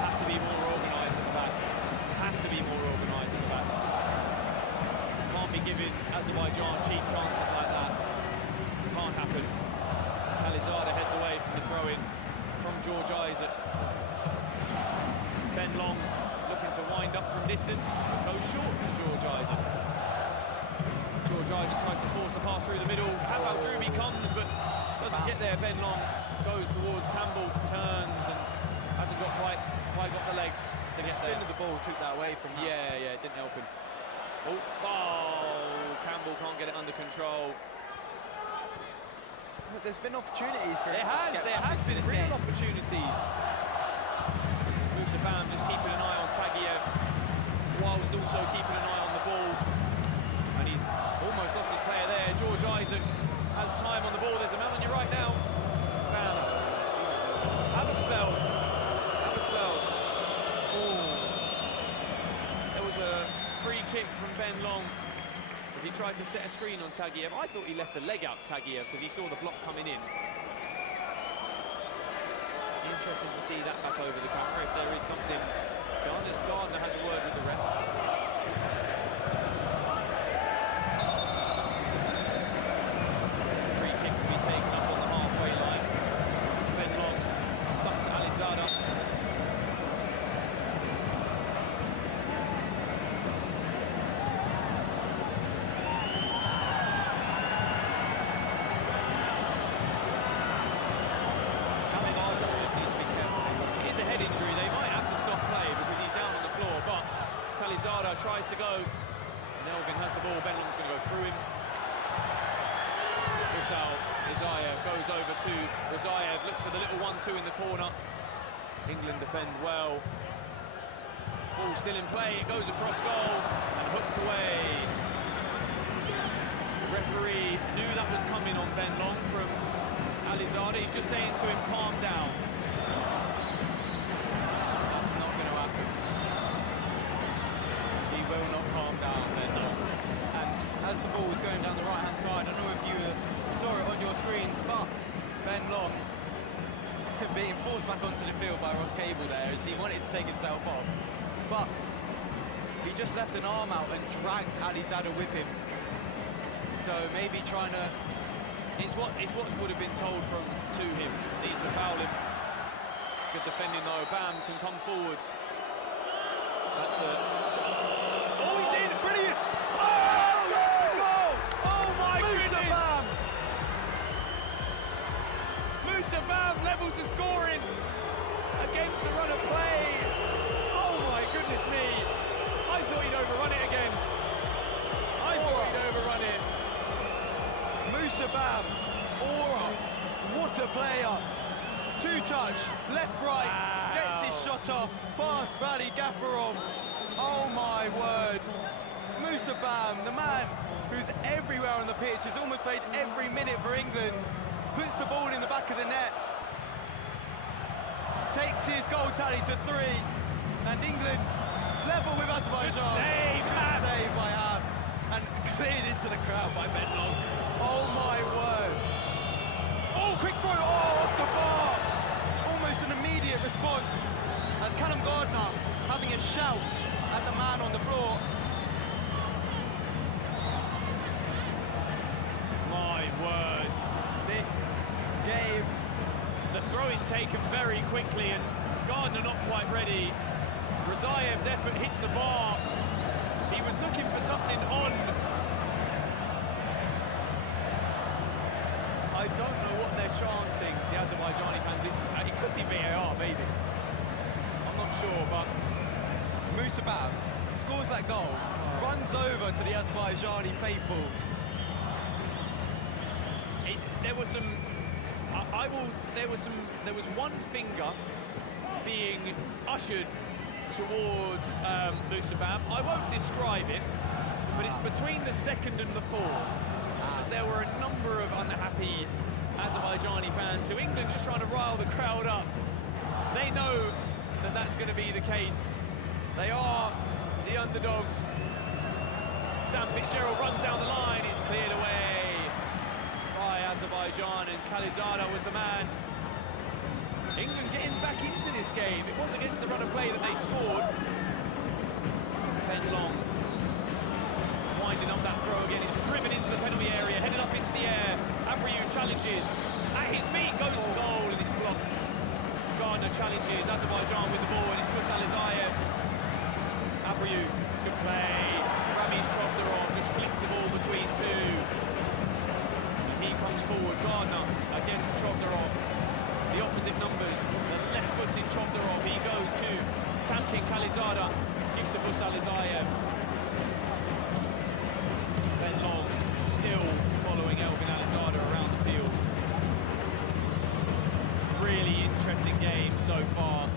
Have to be more organised at the back. Have to be more organised at the back. Can't be giving Azerbaijan cheap chances like that. Can't happen. Khalizada heads away from the throw-in from George Isaac. Ben Long looking to wind up from distance, goes short to George Isaac. George Isaac tries to force the pass through the middle. How about Druby comes, but doesn't get there. Ben Long goes towards Campbell, turns and hasn't got quite got the legs to get there. The spin of the ball took that away from him. Yeah, it didn't help him. Campbell can't get it under control. But there's been opportunities for him. There has been real opportunities. Musabam just keeping an eye on Tagiev, whilst also keeping an eye on the ball. And he's almost lost his player there. George Isaac has time on the ball. There's a man on your right now. Bam. Have a spell. There was a free kick from Ben Long as he tried to set a screen on Tagiev. I thought he left the leg out, Tagiev, because he saw the block coming in. Interesting to see that back over the camera, if there is something. Jonas Gardner has a word with the ref. Free kick to be taken up on the halfway line. Ben Long stuck to Alizada. Tries to go, and Elvin has the ball. Ben Long's going to go through him. Razaev goes over to Razaev, looks for the little 1-2 in the corner. England defend well. Ball still in play, it goes across goal and hooked away. The referee knew that was coming on Ben Long from Alizada. He's just saying to him, calm down. That's not going to happen. Will not calm down then. And as the ball was going down the right-hand side, I don't know if you saw it on your screens, but Ben Long being forced back onto the field by Ross Cable there as he wanted to take himself off. But he just left an arm out and dragged Alizada with him. So maybe trying to... It's what would have been told to him. Needs to foul him. Good defending though. Bam can come forwards. That's a... Oh, he's in! Brilliant! Oh, goal! Oh my goodness! Musabam levels the scoring against the run of play. Oh my goodness me! I thought he'd overrun it again. Musabam, aura, what a player! Two-touch, left-right, wow. Gets his shot off, past Vali Gafarov. Oh my word! Musabam, the man who's everywhere on the pitch, has almost played every minute for England, puts the ball in the back of the net, takes his goal tally to 3, and England level with Azerbaijan. Good save by half, and cleared into the crowd by Ben Long. Oh my word! Oh, quick throw! Oh, off the bar! Almost an immediate response as Callum Gardner having a shout at the man on the floor. My word! This game, the throw-in taken very quickly, and Gardner not quite ready. Razaev's effort hits the bar. He was looking for something on. I don't know what they're chanting, the Azerbaijani fans. It could be VAR, maybe. I'm not sure, but... Musabam scores that goal, runs over to the Azerbaijani faithful. There was some... There was one finger being ushered towards Musabam. I won't describe it, but it's between the second and the fourth. As there were a number of unhappy Azerbaijani fans who England just trying to rile the crowd up. They know that that's going to be the case. They are the underdogs. Sam Fitzgerald runs down the line, it's cleared away by Azerbaijan, and Khalizada was the man. England getting back into this game. It was against the run of play that they scored. Ben Long winding up that throw again. It's driven into the penalty area, headed up into the air. Abreu challenges. At his feet goes to goal, and it's blocked. Gardner challenges Azerbaijan with the ball, and it's Mus Alizayev Abreu, good play. Rami's Trofderov just flicks the ball between two. And he comes forward. Gardner against Trofderov. The opposite numbers. The left-footed Trofderov. He goes to Tamkin Khalizada. Gives to Fusal Alizayev. Ben Long still following Elvin Alizada around the field. Really interesting game so far.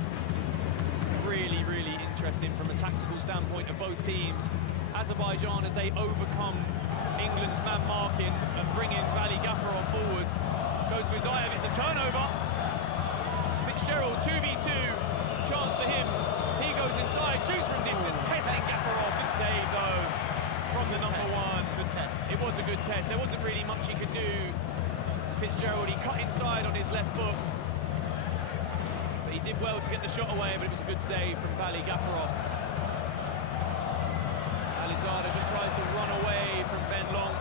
Really, really interesting from a tactical standpoint of both teams. Azerbaijan, as they overcome England's man marking and bring in Vali Gafarov forwards. Goes to Isayev, it's a turnover. It's Fitzgerald, 2v2. Chance for him. He goes inside, shoots from distance, testing Gafarov. Good save though from the number one. Good test. It was a good test. There wasn't really much he could do. Fitzgerald, he cut inside on his left foot. He did well to get the shot away, but it was a good save from Vali Gafarov. Alizada just tries to run away from Ben Long.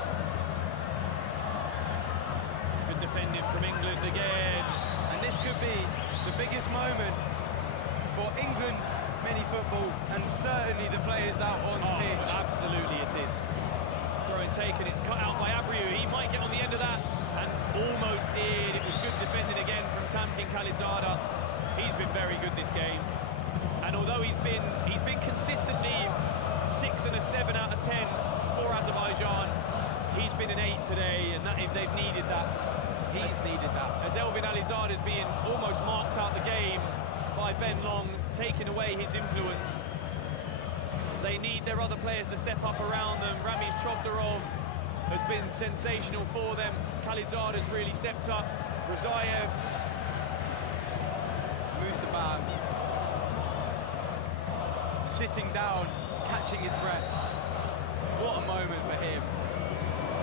Good defending from England again. And this could be the biggest moment for England mini football, and certainly the players out on pitch. Absolutely it is. Throw and taken, it's cut out by Abreu. He might get on the end of that, and almost did. It was good defending again from Tamkin Khalizada. He's been very good this game, and although he's been consistently 6 and a 7 out of 10 for Azerbaijan, he's been an 8 today, and that they've needed that. He's needed that. As Elvin Alizada is being almost marked out the game by Ben Long, taking away his influence. They need their other players to step up around them. Ramiz Trofderov has been sensational for them. Khalizada's really stepped up. Razayev. Musaban sitting down, catching his breath. What a moment for him.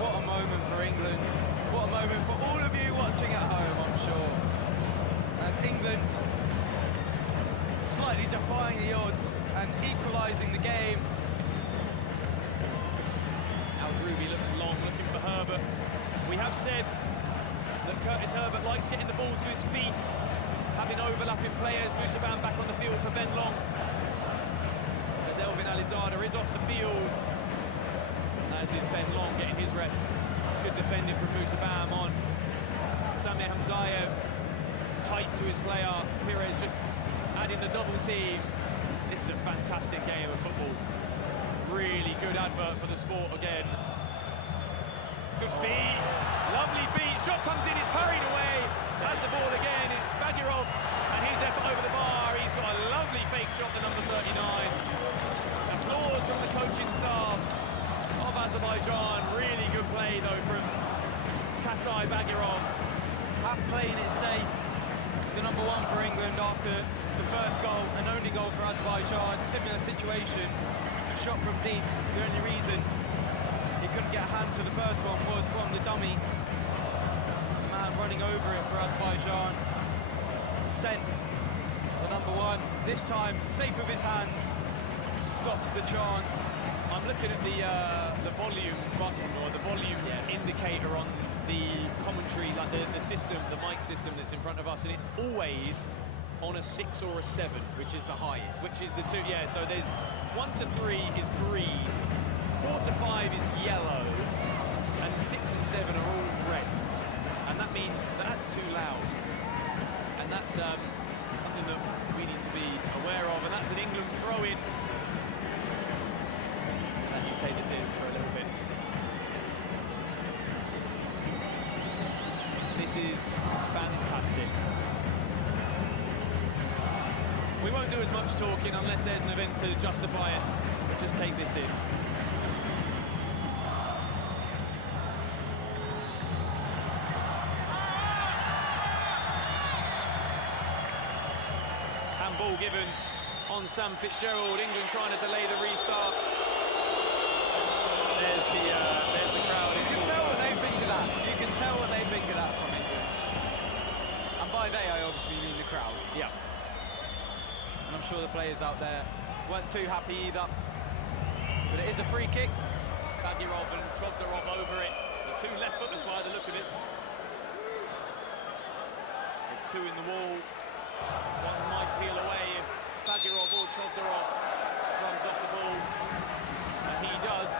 What a moment for England. What a moment for all of you watching at home, I'm sure. As England slightly defying the odds and equalising the game. Al-Drubi looks long, looking for Herbert. We have said that Curtis Herbert likes getting the ball to his feet, having overlapping players. Musaban back on the field for Ben Long. As Elvin Alizada is off the field, as is Ben Long getting his rest. Good defending from Musaban on Samir Hamzayev, tight to his player. Pires just adding the double team. This is a fantastic game of football. Really good advert for the sport again. Good feet, lovely feet. Shot comes in, it's parried away. Has the ball again, it's Bagirov, and his effort over the bar. He's got a lovely fake shot, the number 39. Applause from the coaching staff of Azerbaijan. Really good play though from Katay Bagirov. Have played it safe. The number one for England after the first goal and only goal for Azerbaijan. Similar situation, shot from deep. The only reason he couldn't get a hand to the first one was from the dummy. Man running over it for Azerbaijan. Sent the number one. This time, safe with his hands, stops the chance. I'm looking at the volume button, or the volume indicator on the commentary, like the system, the mic system that's in front of us, and it's always on a 6 or a 7. Which is the highest. Which is the two, yeah, so there's 1 to 3 is green, 4 to 5 is yellow, and 6 and 7 are all red. And that means that's too loud. And that's something that we need to be aware of, and that's an England throw-in. Let me take this in for a little bit. This is fantastic. We won't do as much talking unless there's an event to justify it, but just take this in. Handball given on Sam Fitzgerald. England trying to delay the restart. There's the crowd. You can tell what they think of that. You can tell what they think of that from England. And by they, I obviously mean the crowd. Yeah. And I'm sure the players out there weren't too happy either. But it is a free kick. Bagirov and Trofderov over it. The two left-footers by the look of it. There's two in the wall. One might peel away if Bagirov or Trofderov runs off the ball. He does.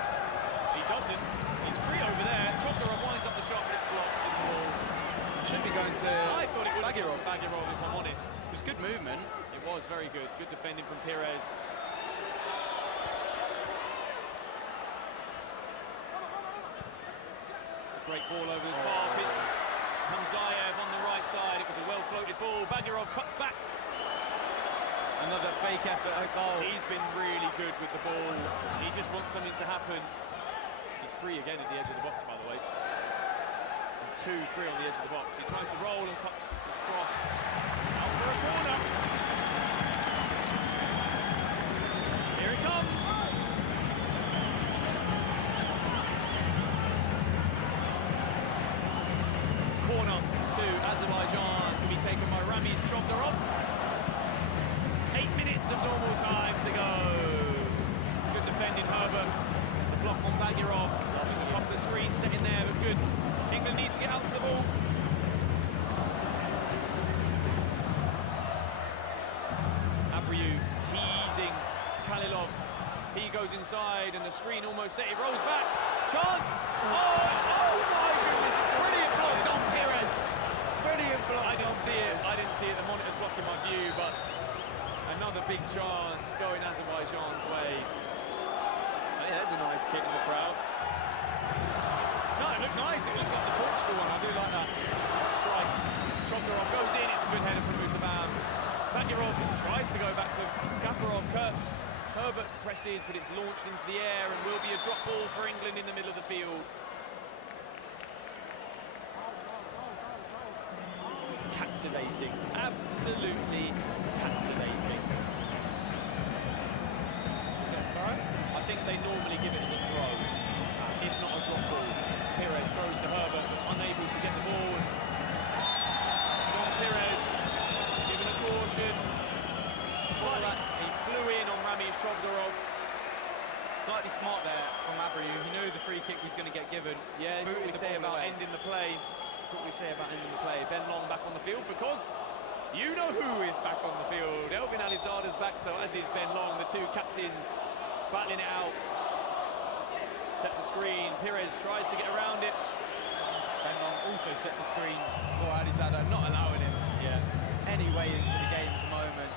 He doesn't. He's free over there. Chokdorov winds up the shot, but it's blocked in the wall. Should be going to I thought it would have Bagirov. gone to Bagirov, if I'm honest. It was good movement. It was very good. Good defending from Pires. It's a great ball over the top. It's Hamzayev on the right side. It was a well-floated ball. Bagirov cuts back. Another fake effort at goal. He's been really good with the ball. He just wants something to happen. He's free again at the edge of the box, by the way. There's 2 free on the edge of the box. He tries to roll and cuts across. Out for a corner. Here it comes. Corner to Azerbaijan to be taken by Ramiz Chokdorov. 8 minutes of normal time to go. Good defending, Herbert. The block on Bagirov. There's a couple of screens set in there, but good. England needs to get out to the ball. Abreu teasing Khalilov. He goes inside and the screen almost set. It rolls back. Chance! Oh my goodness, it's a brilliant block. Don Pires. Brilliant block. I didn't see it. I didn't see it. The monitor's blocking my view, but another big chance going Azerbaijan's way. Oh, yeah, there's a nice kick in the crowd. No, it looked nice. It looked like the Portugal one. I do like that. Stripes. Chokdorov goes in. It's a good header from Uzbekistan. Bagirov tries to go back to Gafarov. Herbert presses, but it's launched into the air and will be a drop ball for England in the middle of the field. Captivating. Absolutely captivating. Is that a throw? I think they normally give it as a throw, if not a drop ball. Pires throws to Herbert, but unable to get the ball. Don Pires given a caution. He flew in on Ramiz Chokdorov. Slightly smart there from Abreu. He knew the free kick was going to get given. Yeah, it's what we Booted the say ball about away. ending the play. That's what we say about ending the play. Ben Long back on the field because you know who is back on the field. Elvin Alizada's back, so as is Ben Long, the 2 captains battling it out. Set the screen. Pires tries to get around it. Ben Long also set the screen for Alizada, not allowing him any way into the game at the moment.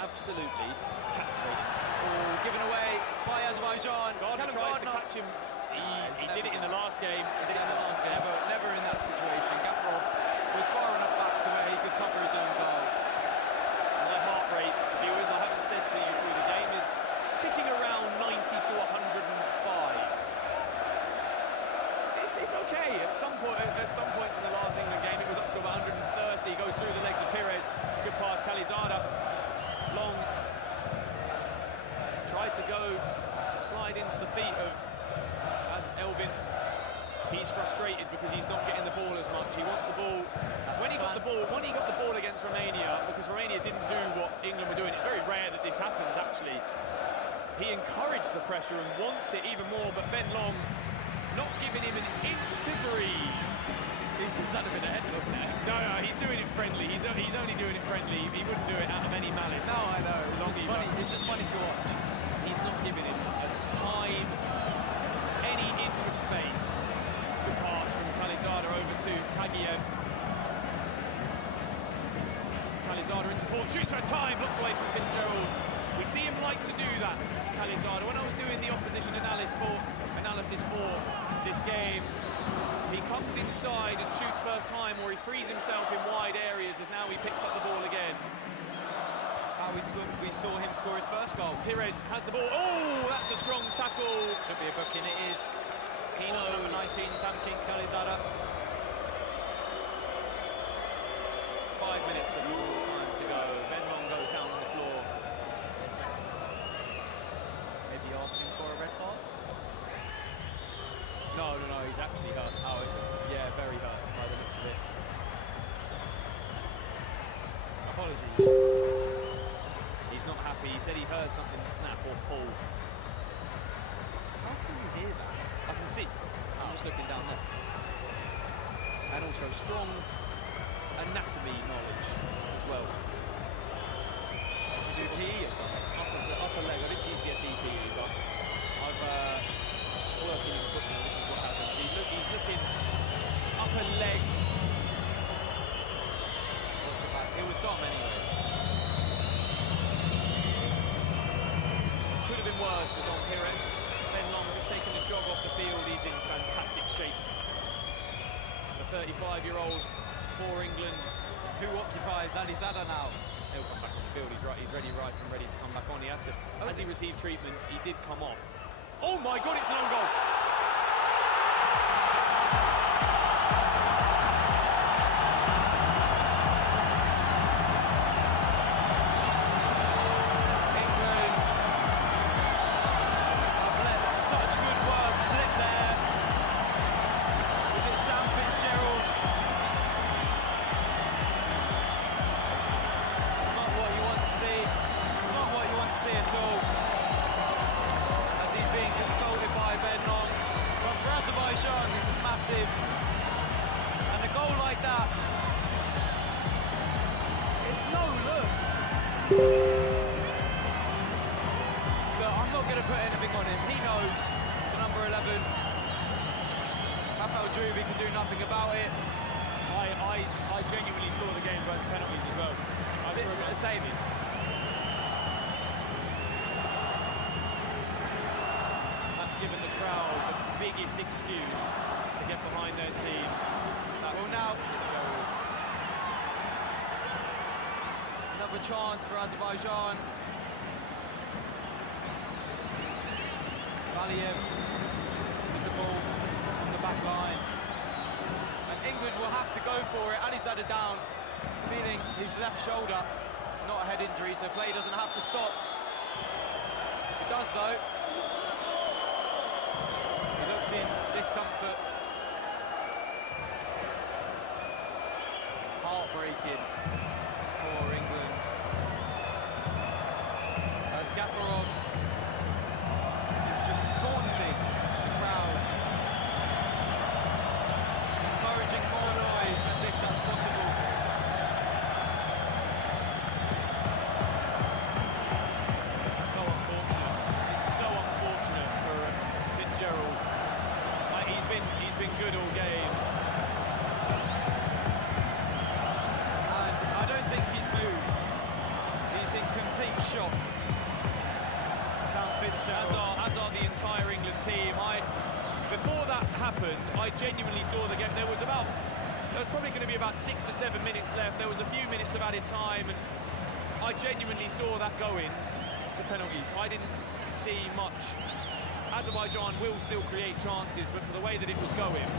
Absolutely captivating. Ball given away by Azerbaijan. Gardner tries to catch him. He did it in the last game. Never in that situation. Gafarov was far enough back to where he could cover his own goal. My heart rate, viewers, I haven't said to you through the game, is ticking around 90 to 105. It's okay. At some points in the last England game, it was up to about 130. Goes through the legs of Pires. Good pass, Khalizada. Long tried to go slide into the feet of Elvin. He's frustrated because he's not getting the ball as much. He wants the ball. When he got the ball against Romania, because Romania didn't do what England were doing. It's very rare that this happens, actually. He encouraged the pressure and wants it even more, but Ben Long not giving him an inch to breathe. He's just had a bit of headlock there. No, he's doing it friendly. He's only doing it friendly. He wouldn't do it out of any malice. No, I know. It's just funny to watch. He's not giving him a time, any inch of space. Good pass from Khalizada over to Tagiev. Khalizada in support, shoots for time, blocked away from Fitzgerald. We see him like to do that, Khalizada. When I was doing the opposition analysis for this game, he comes inside and shoots first time, or he frees himself in wide areas as now he picks up the ball again. How we saw him score his first goal. Pires has the ball. Oh, that's a strong tackle. Should be a booking, it is. He knows. Number 19, Tamkin Khalizada. 5 minutes of normal time to go. Ben Long goes down on the floor. Maybe asking for a red card? No, he's actually hurt. Oh, is it? Yeah, very hurt by the looks of it. Apologies. He's not happy. He said he heard something snap or pull. How can you hear that? I can see. I'm just looking down there. And also strong anatomy knowledge as well. Did you do PE or something? Upper leg. I did GCSE PE, but I've working in football, this is what happens. He's looking upper leg. Watch it back. It was Dom anyway. Could have been worse for Dom Pires. Ben Long just taking the jog off the field. He's in fantastic shape. The 35-year-old for England. Who occupies Alizada now? He'll come back on the field. He's ready, ripe and ready to come back on. He had to, as he received treatment, he did come off. Oh my God, it's an own goal. England have let such good work slip there. Was it Sam Fitzgerald? It's not what you want to see. It's not what you want to see at all. As he's being consulted by Ben Long. But for Azerbaijan, this is massive. And a goal like that, it's no look. Look, I'm not going to put anything on him. He knows the number 11. Rafael Drubi can do nothing about it. I genuinely saw the game going to penalties as well. The same is. That's given the crowd the biggest excuse to get behind their team. Well, now another chance for Azerbaijan. Valiev with the ball on the back line. And England will have to go for it. Alizada down, feeling his left shoulder. Not a head injury, so play doesn't have to stop. It does though. He looks in discomfort. Heartbreaking for England. As Gafarov is just taunting the crowd, encouraging more noise as if that's possible. So unfortunate. It's so unfortunate for Fitzgerald. He's been good all game. And I don't think he's moved. He's in complete shock. Sam Fitzgerald. As are the entire England team. Before that happened, I genuinely saw the game. There was probably going to be about 6 or 7 minutes left. There was a few minutes of added time, and I genuinely saw that going to penalties. I didn't see much. Azerbaijan will still create chances, but for the way that it was going,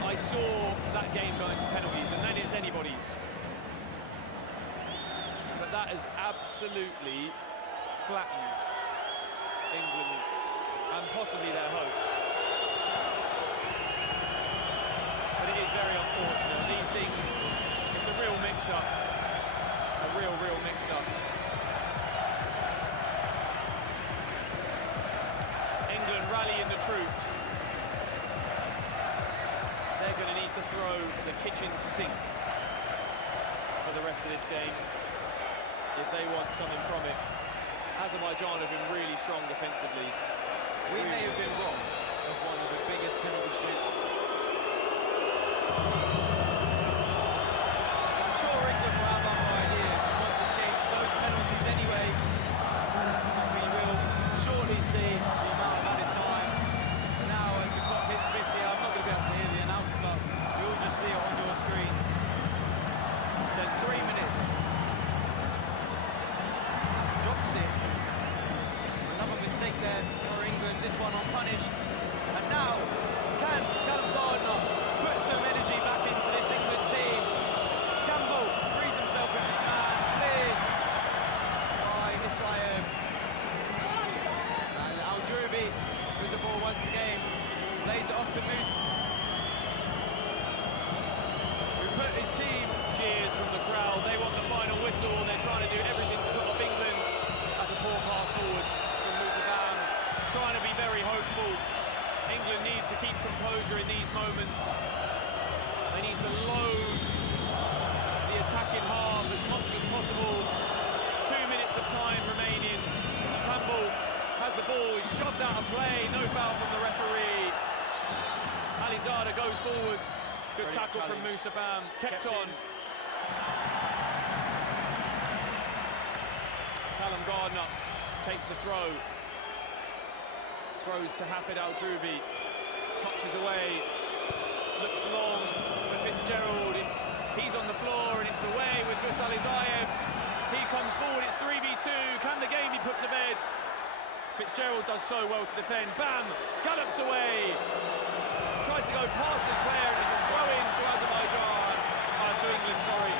I saw that game going to penalties, and then it's anybody's. But that has absolutely flattened England and possibly their hopes. But it is very unfortunate. These things, it's a real mix-up. A real mix-up. England rallying the troops. They're going to need to throw the kitchen sink for the rest of this game if they want something from it. Azerbaijan have been really strong defensively. We may have been wrong of one of the biggest penalty shoots. I'm sure England will have other ideas to not escape those penalties anyway. And we will shortly see the amount of added time. But now, as the clock hits 50, I'm not going to be able to hear the announcer. You'll just see it on your screens. So 3 minutes. Drops it. Another mistake there for England, this one unpunished. And now, can Callum Gardner put some energy back into this England team? Campbell frees himself with his man, cleared by Isaev. And Al-Drubi with the ball once again, lays it off to Moose. We put his team. Cheers from the crowd. They want the final whistle. They're trying to do everything to put off England. That's a poor pass forwards from Muzaban. Trying to be very hopeful. England need to keep composure in these moments. They need to load the attacking half as much as possible. 2 minutes of time remaining. Campbell has the ball is shoved out of play, no foul from the referee. Alizada goes forwards. Good tackle from Musa Bam, kept on. Callum Gardner takes the throw. Throws to Hafid Al-Joubi. Touches away. Looks long for Fitzgerald. He's on the floor and it's away with Gus Alizayev. He comes forward, it's 3v2. Can the game be put to bed? Fitzgerald does so well to defend. Bam! Gallops away. Tries to go past his player and it's a throw in to Azerbaijan. To England, sorry.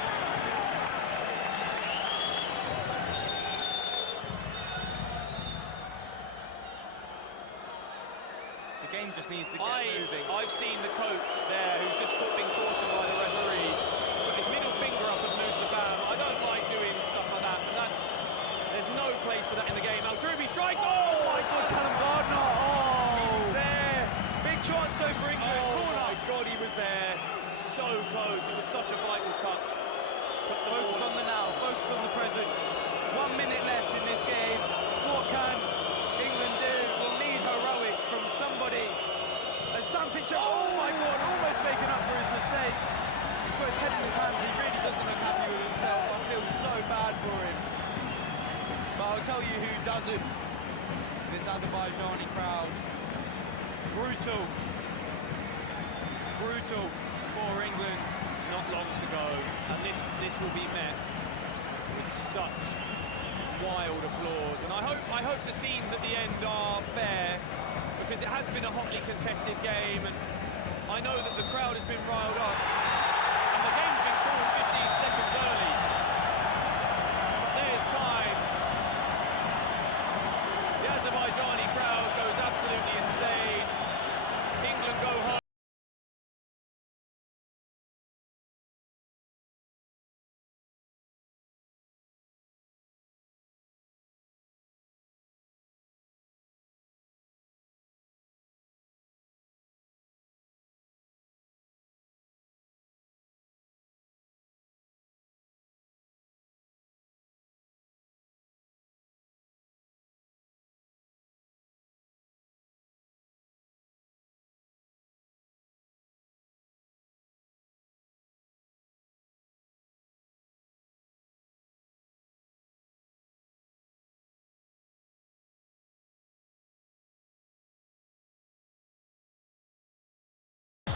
The game just needs to get moving. I've seen the coach there who's just been cautioned by the referee. Put his middle finger up at Musa Bam. I don't like doing stuff like that, but there's no place for that in the game. Al-Joubi strikes. Oh my God, Callum Gardner. Oh, He's there. Big chance over England. oh Corner. my God, he was there. So close. It was such a vital touch. Focus on the now. Focus on the present. 1 minute left in this game. What can England do? We'll need heroics from somebody. And Sam Fitzgerald, oh my God, almost making up for his mistake. He's got his head in his hands. He really doesn't look happy with himself. I feel so bad for him. But I'll tell you who doesn't. This Azerbaijani crowd. Brutal. Brutal for England. Not long to go, and this will be met with such wild applause. And I hope the scenes at the end are fair, because it has been a hotly contested game, and I know that the crowd has been riled up, and the game's been called 15 seconds early. But there's time. The Azerbaijani crowd goes absolutely insane. England go home.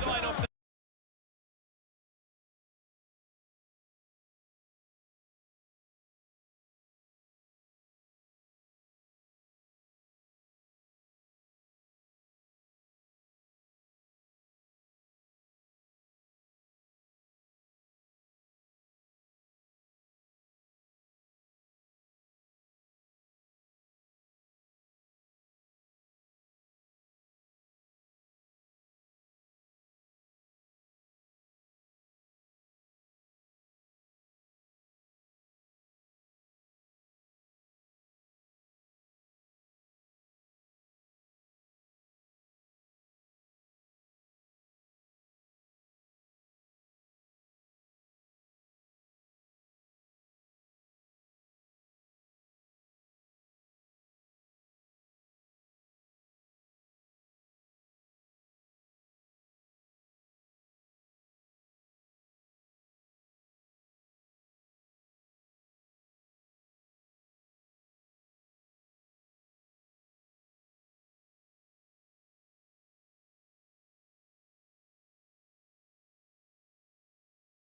Sign off.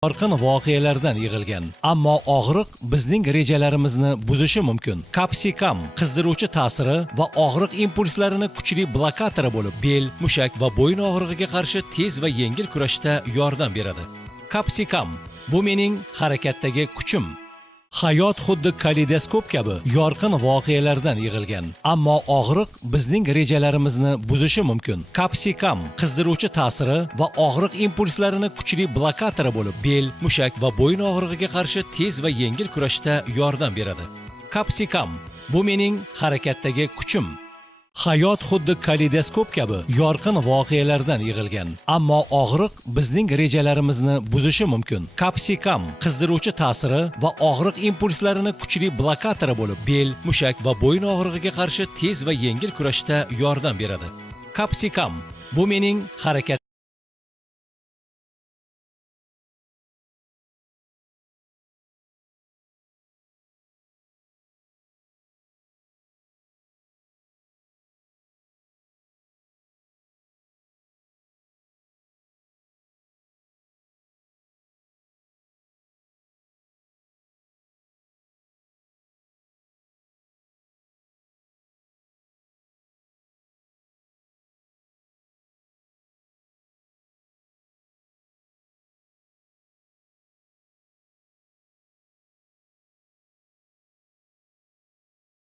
Yorqin voqealardan yig'ilgan, ammo og'riq bizning rejalarimizni buzishi mumkin. Kapsikam qizdiruvchi ta'siri va og'riq impulslarini kuchli blokatori bo'lib, bel, mushak va bo'yin og'rig'iga qarshi tez va yengil kurashda yordam beradi. Kapsikam bu mening harakatdagi kuchim. Hayot xuddi kaleidoskop kabi yorqin voqealardan yig'ilgan, ammo og'riq bizning rejalarimizni buzishi mumkin. Kapsikam qizdiruvchi ta'siri va og'riq impulslarini kuchli blokatori bo'lib, bel, mushak va bo'yin og'rig'iga qarshi tez va yengil kurashda yordam beradi. Kapsikam bu mening harakatdagi kuchim. Hayot xuddi kaleidoskop kabi yorqin voqealardan yig'ilgan, ammo og'riq bizning rejalarimizni buzishi mumkin. Kapsikam qizdiruvchi ta'siri va og'riq impulslarini kuchli blokatori bo'lib, bel, mushak va bo'yin og'rig'iga qarshi tez va yengil kurashda yordam beradi. Kapsikam bu mening harakat